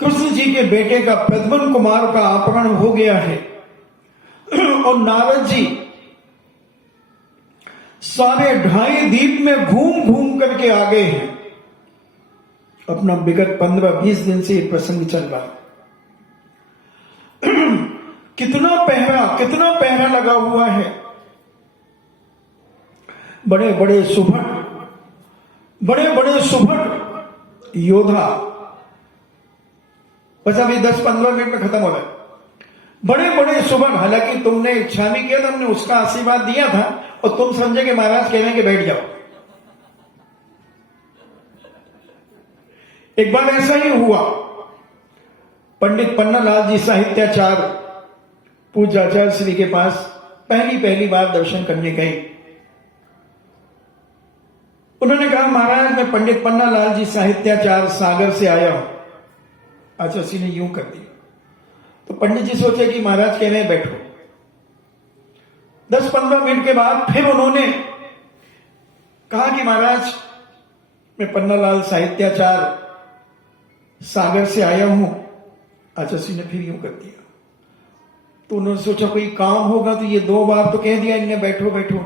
कृष्ण जी के बेटे का प्रद्युम्न कुमार का अपहरण हो गया है, और नारद जी सारे 2.5 द्वीप में घूम घूम करके आ गए हैं। अपना विगत 15-20 दिन से ये प्रसंग चल रहा है। कितना पहरा लगा हुआ है। बड़े बड़े सुभट योद्धा, बस अभी 10-15 मिनट में खत्म हो रहा है। बड़े बड़े सुभट, हालांकि तुमने इच्छा नहीं किया, तुमने उसका आशीर्वाद दिया था, और तुम समझे कि महाराज कह रहे हैं कि बैठ जाओ। एक बार ऐसा ही हुआ, पंडित पन्नालाल जी साहित्याचार्य पूज्य आचार्य श्री के पास पहली बार दर्शन करने गए। उन्होंने कहा, महाराज मैं पंडित पन्नालाल जी साहित्याचार्य सागर से आया हूं। आचार्य श्री ने यूं कर दिया। तो पंडित जी सोचे कि महाराज कह रहे हैं बैठो। 10-15 मिनट के बाद फिर उन्होंने कहा कि महाराज मैं पन्नालाल साहित्याचार्य सागर से आया हूं। आचार्य श्री ने फिर यूं कर दिया। तो उन्होंने सोचा कोई काम होगा, तो ये 2 बार तो कह दिया इनने बैठो बैठो।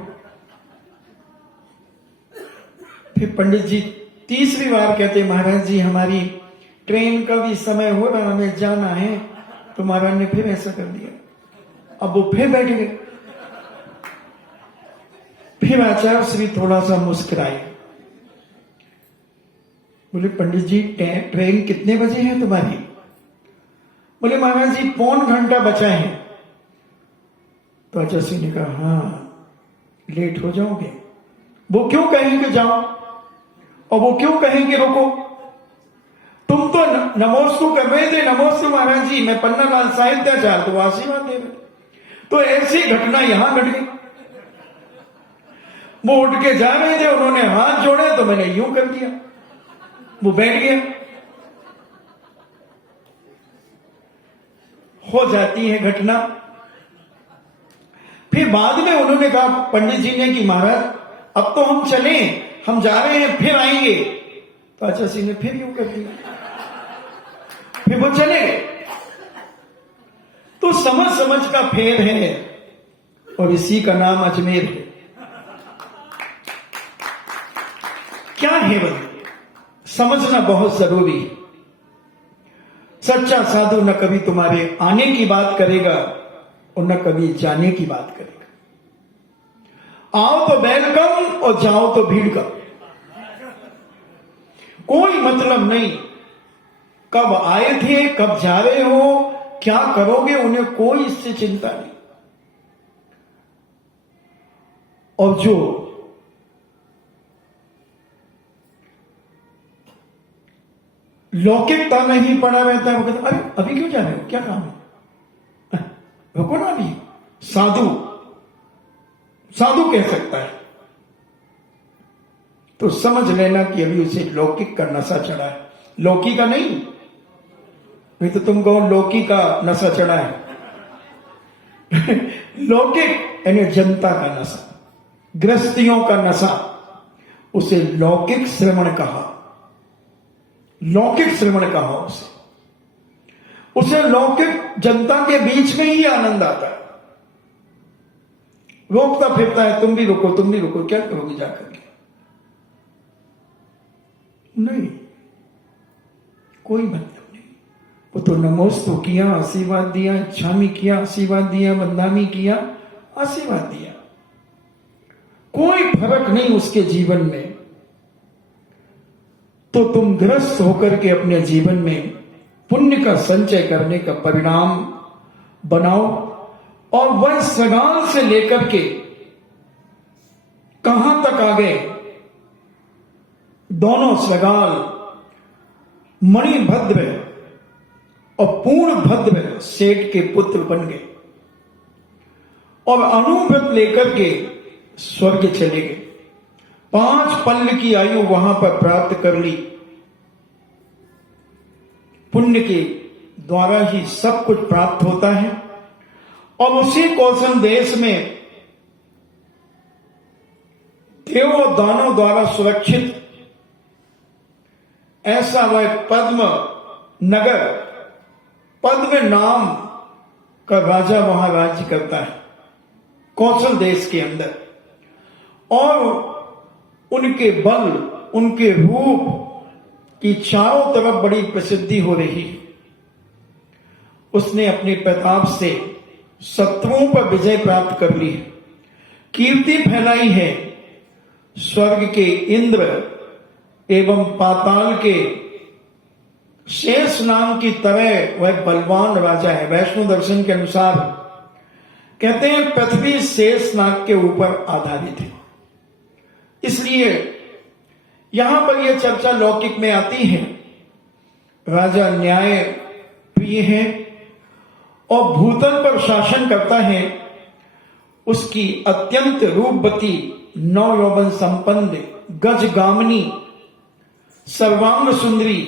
फिर पंडित जी तीसरी बार कहते महाराज जी हमारी ट्रेन का भी समय हो रहा, हमें जाना है। तो महाराज ने फिर ऐसा कर दिया। अब वो फिर बैठ गए। फिर आचार्य श्री थोड़ा सा मुस्कुराए, बोले पंडित जी ट्रेन कितने बजे है तुम्हारी? बोले महाराज जी 1.25 घंटा बचा है। तो आचार्य श्री ने कहा हाँ लेट हो जाओगे। वो क्यों कहेंगे जाओ और वो क्यों कहेंगे रुको? तुम तो नमोस्तु कर रहे थे, नमोस्तु महाराज जी, मैं पन्नालाल साहित्याचार्य तो आशीर्वाद दे रहे। तो ऐसी घटना यहां घट गई। वो उठ के जा रहे थे, उन्होंने हाथ जोड़े तो मैंने यूं कर दिया, वो बैठ गया। हो जाती है घटना। फिर बाद में उन्होंने कहा पंडित जी ने कि महाराज अब तो हम चले, हम जा रहे हैं फिर आएंगे। तो आचार्य सिंह ने फिर यूं कर दिया, फिर वो चले गए। तो समझ समझ का फेर है और इसी का नाम अजमेर है। क्या है भाई, समझना बहुत जरूरी है। सच्चा साधु न कभी तुम्हारे आने की बात करेगा और न कभी जाने की बात करेगा। आओ तो वेलकम और जाओ तो भीड़ का, कोई मतलब नहीं। कब आए थे, कब जा रहे हो, क्या करोगे, उन्हें कोई इससे चिंता नहीं। और जो लौकिकता में ही पड़ा रहता है वो कहता अरे अभी क्यों जा रहे हो, क्या काम है, रुको ना अभी। साधु साधु कह सकता है तो समझ लेना कि अभी उसे लौकिक का नशा चढ़ा है, लौकी का नहीं तो तुम कहो लौकी का नशा चढ़ा है। लौकिक यानी जनता का नशा, गृहस्थियों का नशा, उसे लौकिक श्रवण कहा, लौकिक श्रवण कहा उसे लौकिक जनता के बीच में ही आनंद आता है। रोकता फिरता है तुम भी रुको, तुम भी रुको, क्या करोगे जाकर के? नहीं, कोई मतलब नहीं। वो तो नमोस्तु किया, आशीर्वाद दिया, इच्छामी किया, आशीर्वाद दिया, वंदामी किया, आशीर्वाद दिया, कोई फर्क नहीं उसके जीवन में। तो तुम ग्रस्त होकर के अपने जीवन में पुण्य का संचय करने का परिणाम बनाओ और वह सगाल से लेकर के कहां तक आ गए, दोनों सगाल मणिभद्र और पूर्णभद्र सेठ के पुत्र बन गए और अनुव्रत लेकर के स्वर्ग चले गए। 5 पल्ल की आयु वहां पर प्राप्त कर ली। पुण्य के द्वारा ही सब कुछ प्राप्त होता है। और उसी कौशल देश में देव और दानों द्वारा सुरक्षित ऐसा वह पद्म नगर, पद्म नाम का राजा वहां राज्य करता है कौशल देश के अंदर। और उनके बल, उनके रूप की चारों तरफ बड़ी प्रसिद्धि हो रही है। उसने अपने प्रताप से शत्रुओं पर विजय प्राप्त कर ली है, कीर्ति फैलाई है। स्वर्ग के इंद्र एवं पाताल के शेष नाम की तरह वह बलवान राजा है। वैष्णो दर्शन के अनुसार कहते हैं पृथ्वी शेष नाग के ऊपर आधारित है। इसलिए यहां पर यह चर्चा लौकिक में आती है। राजा न्याय प्रिय है और भूतल पर शासन करता है। उसकी अत्यंत रूपवती, नौ यौवन संपन्न, गजगामिनी, सर्वांग सुंदरी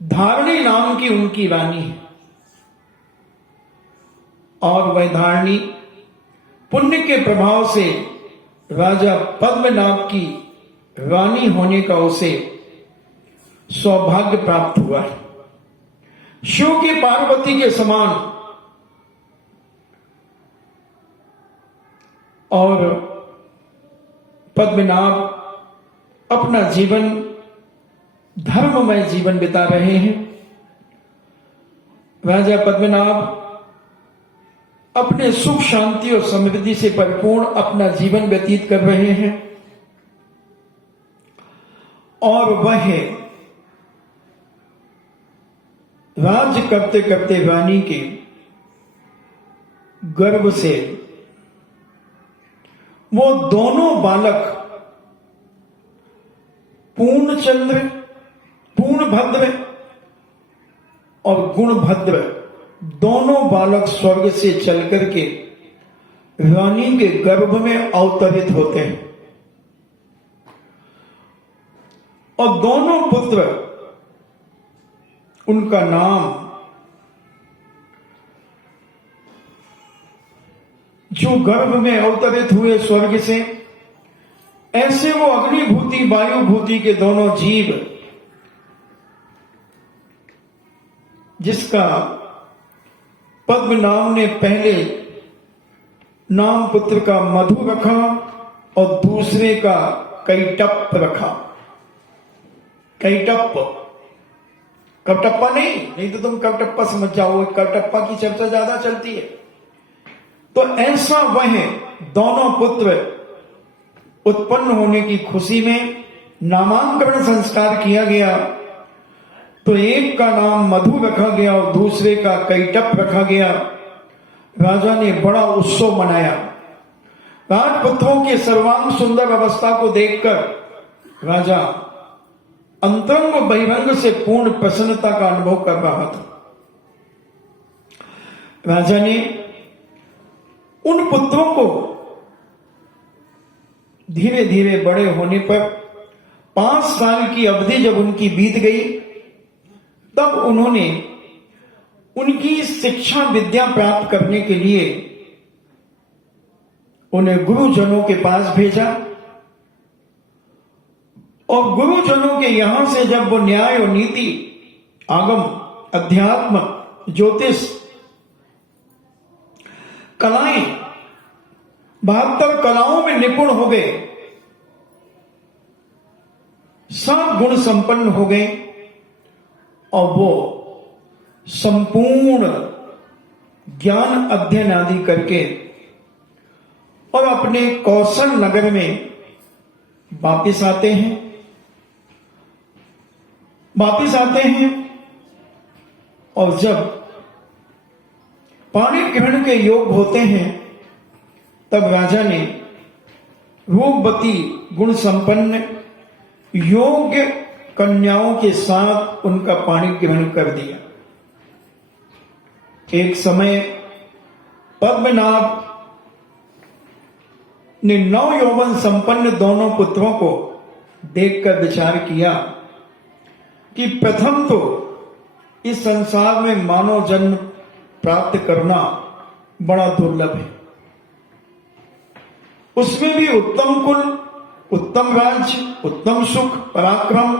धारणी नाम की उनकी रानी है। और वह धारणी पुण्य के प्रभाव से राजा पद्मनाभ की रानी होने का उसे सौभाग्य प्राप्त हुआ है। शिव की पार्वती के समान और पद्मनाभ अपना जीवन धर्ममय जीवन बिता रहे हैं। राजा पद्मनाभ अपने सुख शांति और समृद्धि से परिपूर्ण अपना जीवन व्यतीत कर रहे हैं और वह राज्य करते करते रानी के गर्भ से वो दोनों बालक पूर्णचंद्र, पूर्णभद्र और गुणभद्र दोनों बालक स्वर्ग से चलकर के रानी के गर्भ में अवतरित होते हैं और दोनों पुत्र, उनका नाम जो गर्भ में अवतरित हुए स्वर्ग से, ऐसे वो अग्निभूति वायुभूति के दोनों जीव, जिसका पद्मनाभ ने पहले नाम पुत्र का मधु रखा और दूसरे का कैटप रखा। कैटप, कपटप्पा नहीं तो तुम कपटप्पा समझ जाओ, कपटप्पा की चर्चा ज्यादा चलती है। तो ऐसा वह दोनों पुत्र उत्पन्न होने की खुशी में नामांकरण संस्कार किया गया। तो एक का नाम मधु रखा गया और दूसरे का कैटप रखा गया। राजा ने बड़ा उत्सव मनाया। राजपुत्रों के सर्वांग सुंदर अवस्था को देखकर राजा अंतरंग बहिरंग से पूर्ण प्रसन्नता का अनुभव कर रहा था। राजा ने उन पुत्रों को धीरे धीरे बड़े होने पर 5 साल की अवधि जब उनकी बीत गई, तब उन्होंने उनकी शिक्षा विद्या प्राप्त करने के लिए उन्हें गुरुजनों के पास भेजा और गुरुजनों के यहां से जब वो न्याय और नीति, आगम, अध्यात्म, ज्योतिष, कलाएं, 72 कलाओं में निपुण हो गए, सब गुण संपन्न हो गए और वो संपूर्ण ज्ञान अध्ययन आदि करके और अपने कौशल नगर में वापिस आते हैं और जब पाणी ग्रहण के योग होते हैं, तब राजा ने रूपवती गुण संपन्न योग्य कन्याओं के साथ उनका पाणी ग्रहण कर दिया। एक समय पद्मनाभ ने नव यौवन संपन्न दोनों पुत्रों को देखकर विचार किया कि प्रथम तो इस संसार में मानव जन्म प्राप्त करना बड़ा दुर्लभ है, उसमें भी उत्तम कुल, उत्तम राज्य, उत्तम सुख, पराक्रम,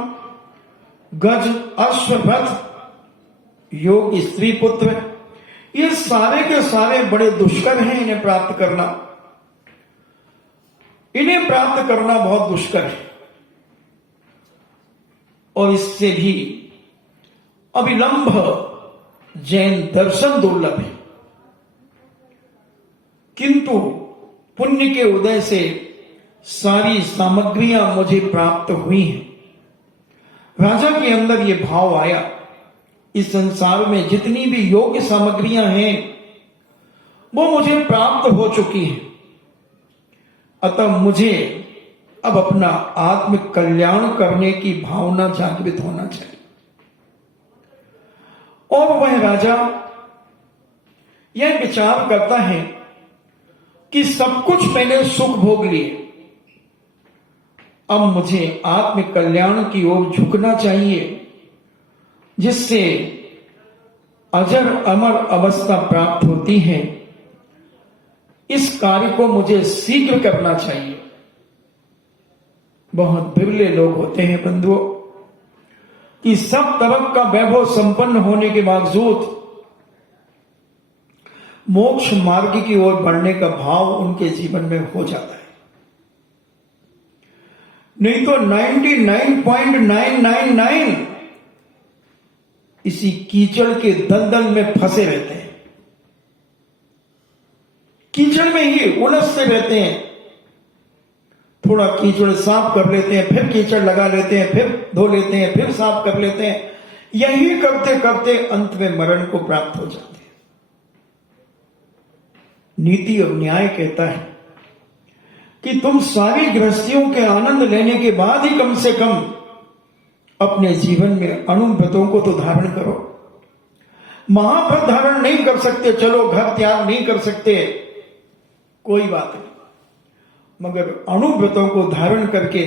गज, अश्व, रथ, योग, स्त्री पुत्र, ये सारे के सारे बड़े दुष्कर हैं। इन्हें प्राप्त करना बहुत दुष्कर है और इससे भी अविलंब जैन दर्शन दुर्लभ है। किंतु पुण्य के उदय से सारी सामग्रियां मुझे प्राप्त हुई हैं। राजा के अंदर ये भाव आया, इस संसार में जितनी भी योग्य सामग्रियां हैं वो मुझे प्राप्त हो चुकी हैं, अतः मुझे अब अपना आत्म कल्याण करने की भावना जागृत होना चाहिए। और वह राजा यह विचार करता है कि सब कुछ मैंने सुख भोग लिए, अब मुझे आत्म कल्याण की ओर झुकना चाहिए, जिससे अजर अमर अवस्था प्राप्त होती है। इस कार्य को मुझे शीघ्र करना चाहिए। बहुत बिरले लोग होते हैं बंधुओं कि सब तरह का वैभव संपन्न होने के बावजूद मोक्ष मार्ग की ओर बढ़ने का भाव उनके जीवन में हो जाता है। नहीं तो 99.999 इसी कीचड़ के दलदल में फंसे रहते हैं, कीचड़ में ही उलझते रहते हैं। थोड़ा कीचड़ साफ कर लेते हैं, फिर कीचड़ लगा लेते हैं, फिर धो लेते हैं, फिर साफ कर लेते हैं। यही करते करते अंत में मरण को प्राप्त हो जाते हैं। नीति और न्याय कहता है कि तुम सारी गृहस्थियों के आनंद लेने के बाद ही कम से कम अपने जीवन में अणुव्रतों को तो धारण करो। महाव्रत धारण नहीं कर सकते, चलो घर त्याग नहीं कर सकते, कोई बात नहीं, मगर अणुव्रतों को धारण करके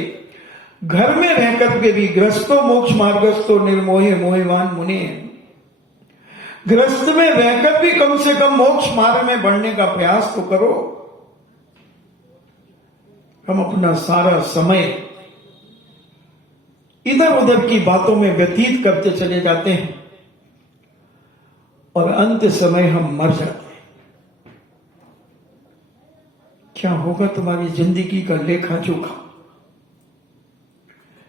घर में रहकर के भी गृहस्थो मोक्ष मार्गस्थो निर्मोहे मोहिवान मुने, गृहस्थ में रहकर भी कम से कम मोक्ष मार्ग में बढ़ने का प्रयास तो करो। हम अपना सारा समय इधर उधर की बातों में व्यतीत करते चले जाते हैं और अंत समय हम मर जाते हैं। क्या होगा तुम्हारी जिंदगी का लेखा जोखा?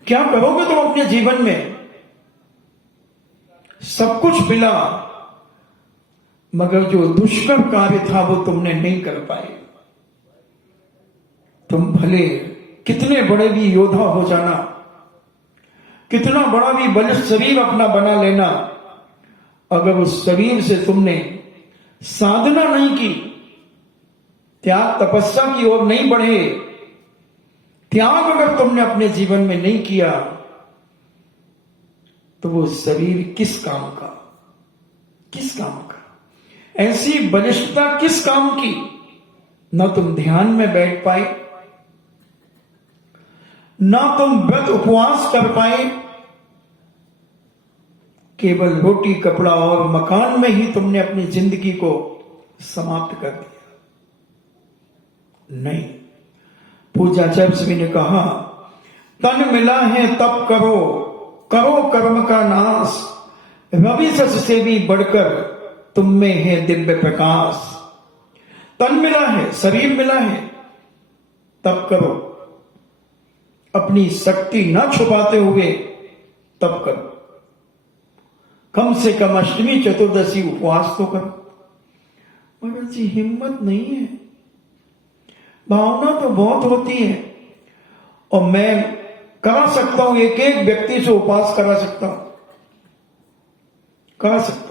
क्या करोगे तुम अपने जीवन में? सब कुछ मिला, मगर जो दुष्कर कार्य था वो तुमने नहीं कर पाए। तुम भले कितने बड़े भी योद्धा हो जाना, कितना बड़ा भी बलिष्ठ शरीर अपना बना लेना, अगर उस शरीर से तुमने साधना नहीं की, त्याग तपस्या की ओर नहीं बढ़े, त्याग अगर तुमने अपने जीवन में नहीं किया, तो वो शरीर किस काम का? किस काम का? ऐसी बलिष्ठता किस काम की? न तुम ध्यान में बैठ पाए, ना तुम व्रत उपवास कर पाए, केवल रोटी कपड़ा और मकान में ही तुमने अपनी जिंदगी को समाप्त कर दिया। नहीं, पूजा चर्च ने कहा, तन मिला है तब करो, करो कर्म का नाश, रवि सस से भी बढ़कर तुम में है दिव्य प्रकाश। तन मिला है, शरीर मिला है, तब करो, अपनी शक्ति न छुपाते हुए तब करो। कम से कम अष्टमी चतुर्दशी उपवास तो करो। महाराज जी हिम्मत नहीं है, भावना तो बहुत होती है, और मैं करा सकता हूं, एक एक व्यक्ति से उपवास करा सकता हूं, करा सकता हूं।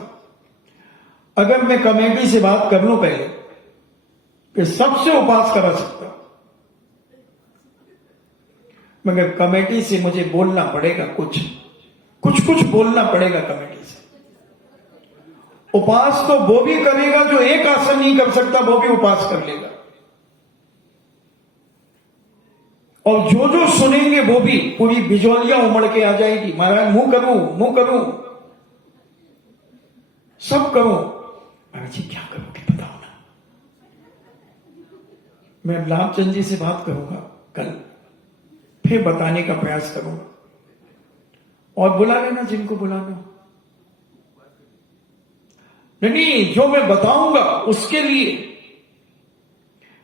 अगर मैं कमेटी से बात कर लूं पहले कि सबसे उपवास करा सकता हूं, मगर कमेटी से मुझे बोलना पड़ेगा, कुछ बोलना पड़ेगा कमेटी से। उपवास तो वो भी करेगा जो एक आसन नहीं कर सकता, वो भी उपवास कर लेगा, और जो जो सुनेंगे वो भी पूरी बिजौलियां उमड़ के आ जाएगी। महाराज मुंह करूं, सब करूं। महाराज जी क्या करोगे बताओ ना। मैं लाभचंद जी से बात करूंगा कल, फिर बताने का प्रयास करूंगा, और बुला लेना जिनको बुलाना। नहीं, जो मैं बताऊंगा उसके लिए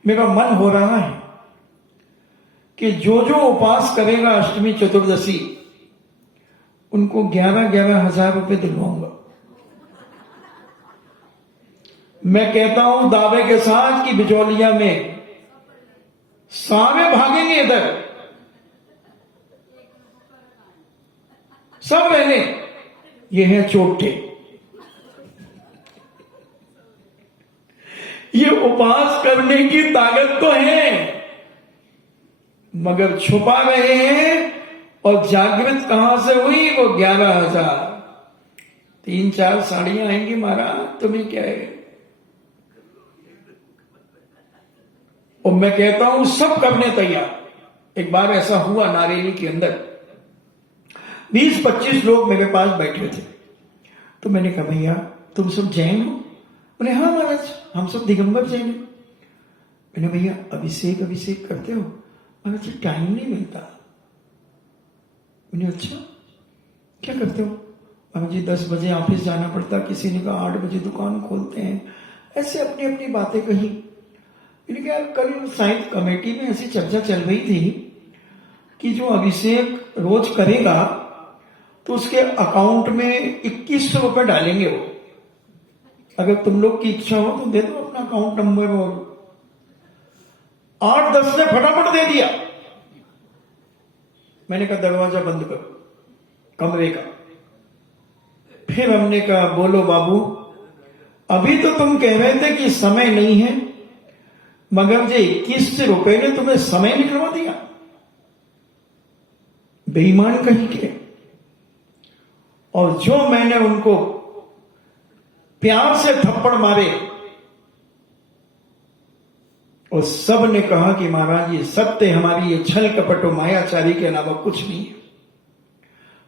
मेरा मन हो रहा है कि जो जो उपवास करेगा अष्टमी चतुर्दशी, उनको 11,000 रुपए दिलवाऊंगा। मैं कहता हूं दावे के साथ कि बिचौलिया में सारे भागेंगे, इधर सब रहने, ये है चोटे। ये उपवास करने की ताकत तो है, मगर छुपा रहे हैं, और जागृत कहां से हुई? वो 11,000। 3-4 साड़ियां आएंगी, महाराज तुम्हें क्या है? और मैं कहता हूं सब करने तैयार। एक बार ऐसा हुआ नारेली के अंदर, 20-25 लोग मेरे पास बैठे थे, तो मैंने कहा भैया तुम सब जैन हो? बोले हाँ महाराज हम सब दिगंबर जैन हैं। मैंने भैया अभिषेक करते हो? महाराज टाइम नहीं मिलता। मैंने अच्छा क्या करते हो? महाराज जी 10 बजे ऑफिस जाना पड़ता, किसी ने कहा 8 बजे दुकान खोलते हैं, ऐसे अपनी अपनी बातें कही। मैंने कहा यार कल शायद कमेटी में ऐसी चर्चा चल रही थी कि जो अभिषेक रोज करेगा तो उसके अकाउंट में 2100 रुपए डालेंगे वो। अगर तुम लोग की इच्छा हो तो दे दो अपना अकाउंट नंबर। और 8-10 ने फटाफट दे दिया। मैंने कहा दरवाजा बंद करो कमरे का। फिर हमने कहा बोलो बाबू, अभी तो तुम कह रहे थे कि समय नहीं है, मगर जो 21 रुपए ने तुम्हें समय निकलवा दिया। बेईमान कहीं के। और जो मैंने उनको प्यार से थप्पड़ मारे और सब ने कहा कि महाराज ये सत्य, हमारी ये छल कपट और मायाचारी के अलावा कुछ नहीं है,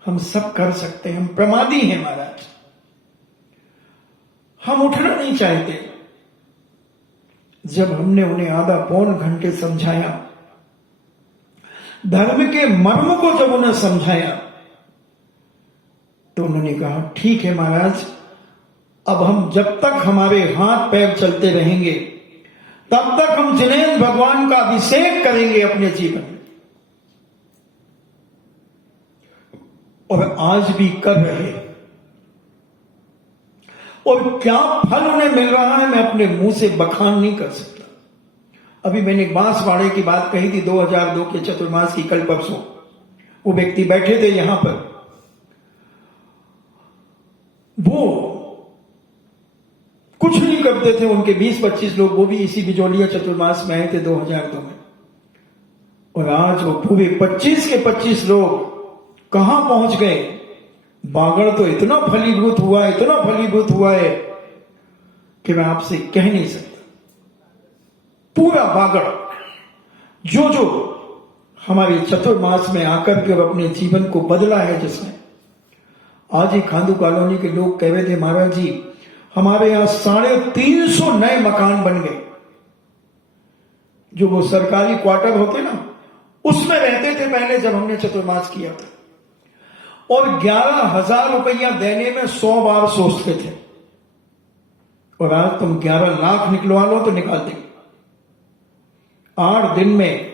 हम सब कर सकते हैं, हम प्रमादी हैं महाराज, हम उठना नहीं चाहते। जब हमने उन्हें आधा पौन घंटे समझाया, धर्म के मर्म को जब उन्हें समझाया, तो उन्होंने कहा ठीक है महाराज, अब हम जब तक हमारे हाथ पैर चलते रहेंगे तब तक हम जिनेंद्र भगवान का अभिषेक करेंगे अपने जीवन में। और आज भी कर रहे हैं। और क्या फल उन्हें मिल रहा है मैं अपने मुंह से बखान नहीं कर सकता। अभी मैंने बांसवाड़े की बात कही थी 2002 के चतुर्मास की, कल परसों वो व्यक्ति बैठे थे यहां पर, वो कुछ नहीं करते थे, उनके 20-25 लोग, वो भी इसी बिजोलिया चतुर्मास में आए थे 2002 में। और आज वो पूरे 25 के 25 लोग कहां पहुंच गए। बागड़ तो इतना फलीभूत हुआ, इतना फलीभूत हुआ है कि मैं आपसे कह नहीं सकता। पूरा बागड़ जो जो हमारे चतुर्मास में आकर के अपने जीवन को बदला है जिसने। आज ही खांडू कॉलोनी के लोग कह रहे थे महाराज जी हमारे यहां 350 नए मकान बन गए। जो वो सरकारी क्वार्टर होते ना उसमें रहते थे पहले जब हमने चतुर्मास किया था, और 11,000 रुपया देने में 100 बार सोचते थे। और आज तुम 11 लाख निकलवा लो तो निकाल देंगे। 8 दिन में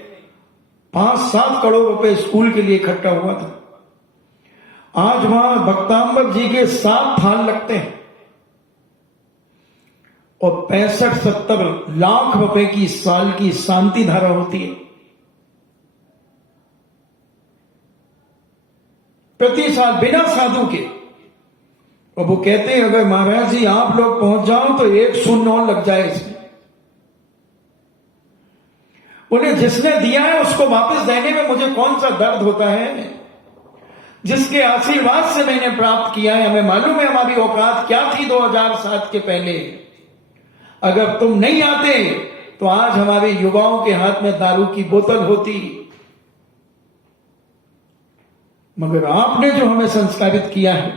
5-7 करोड़ रुपए स्कूल के लिए इकट्ठा हुआ था। आज वहां भक्तांबर जी के 7 थान लगते हैं और 65-70 लाख रुपए की साल की शांति धारा होती है प्रति साल बिना साधु के। और वो कहते हैं अगर महाराज जी आप लोग पहुंच जाओ तो 1 शून्य और लग जाए इसमें। उन्हें जिसने दिया है उसको वापस देने में मुझे कौन सा दर्द होता है। जिसके आशीर्वाद से मैंने प्राप्त किया है, हमें मालूम है हमारी औकात क्या थी 2007 के पहले। अगर तुम नहीं आते तो आज हमारे युवाओं के हाथ में दारू की बोतल होती। मगर आपने जो हमें संस्कारित किया है,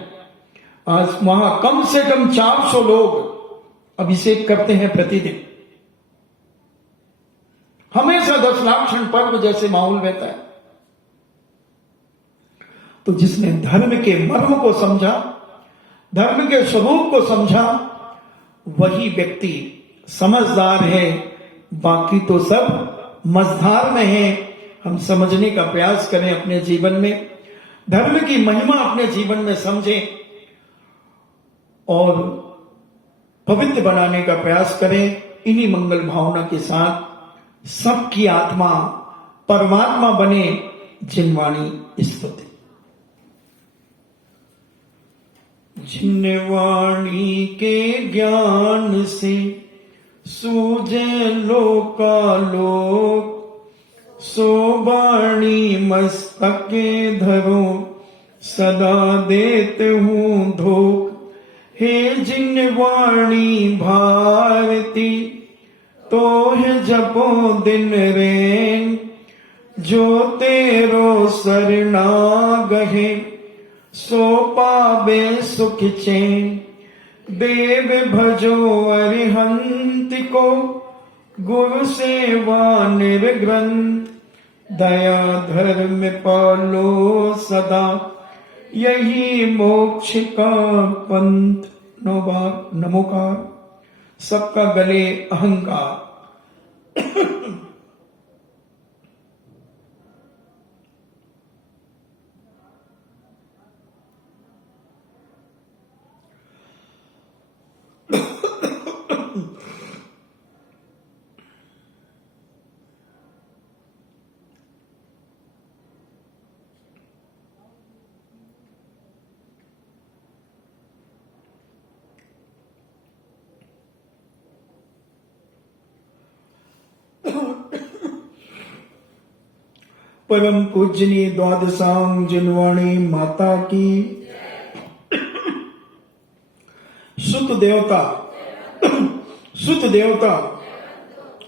आज वहां कम से कम 400 लोग अभिषेक करते हैं प्रतिदिन। हमेशा 10 लाख क्षण पर्व जैसे माहौल रहता है। तो जिसने धर्म के मर्म को समझा, धर्म के स्वरूप को समझा, वही व्यक्ति समझदार है। बाकी तो सब मझधार में है। हम समझने का प्रयास करें अपने जीवन में, धर्म की महिमा अपने जीवन में समझें और पवित्र बनाने का प्रयास करें। इन्हीं मंगल भावना के साथ सबकी आत्मा परमात्मा बने। जिनवाणी स्तुति। जिनवाणी के ज्ञान से सूझे लोकालोक, सो वाणी मस्तक धरो सदा देते हूँ धोख। हे जिनवाणी भारती तो है जपो दिन रैन, जो तेरो शरणागहे सो पावे सुख चैन। देव भजो अरिहंत को गुरु सेवा निर्ग्रंथ, दया धर्म पालो सदा यही मोक्ष का पंथ। नमोकार। सबका गले अहंकार। परम पूजनीय द्वादशांग जिनवाणी माता की, सुत देवता, सुत देवता,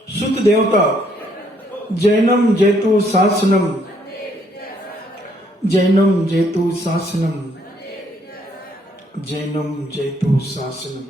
सुत देवता, जैनम जैतु शासनम, जैनम जैतु शासनम, जैनम जैतु शासनम।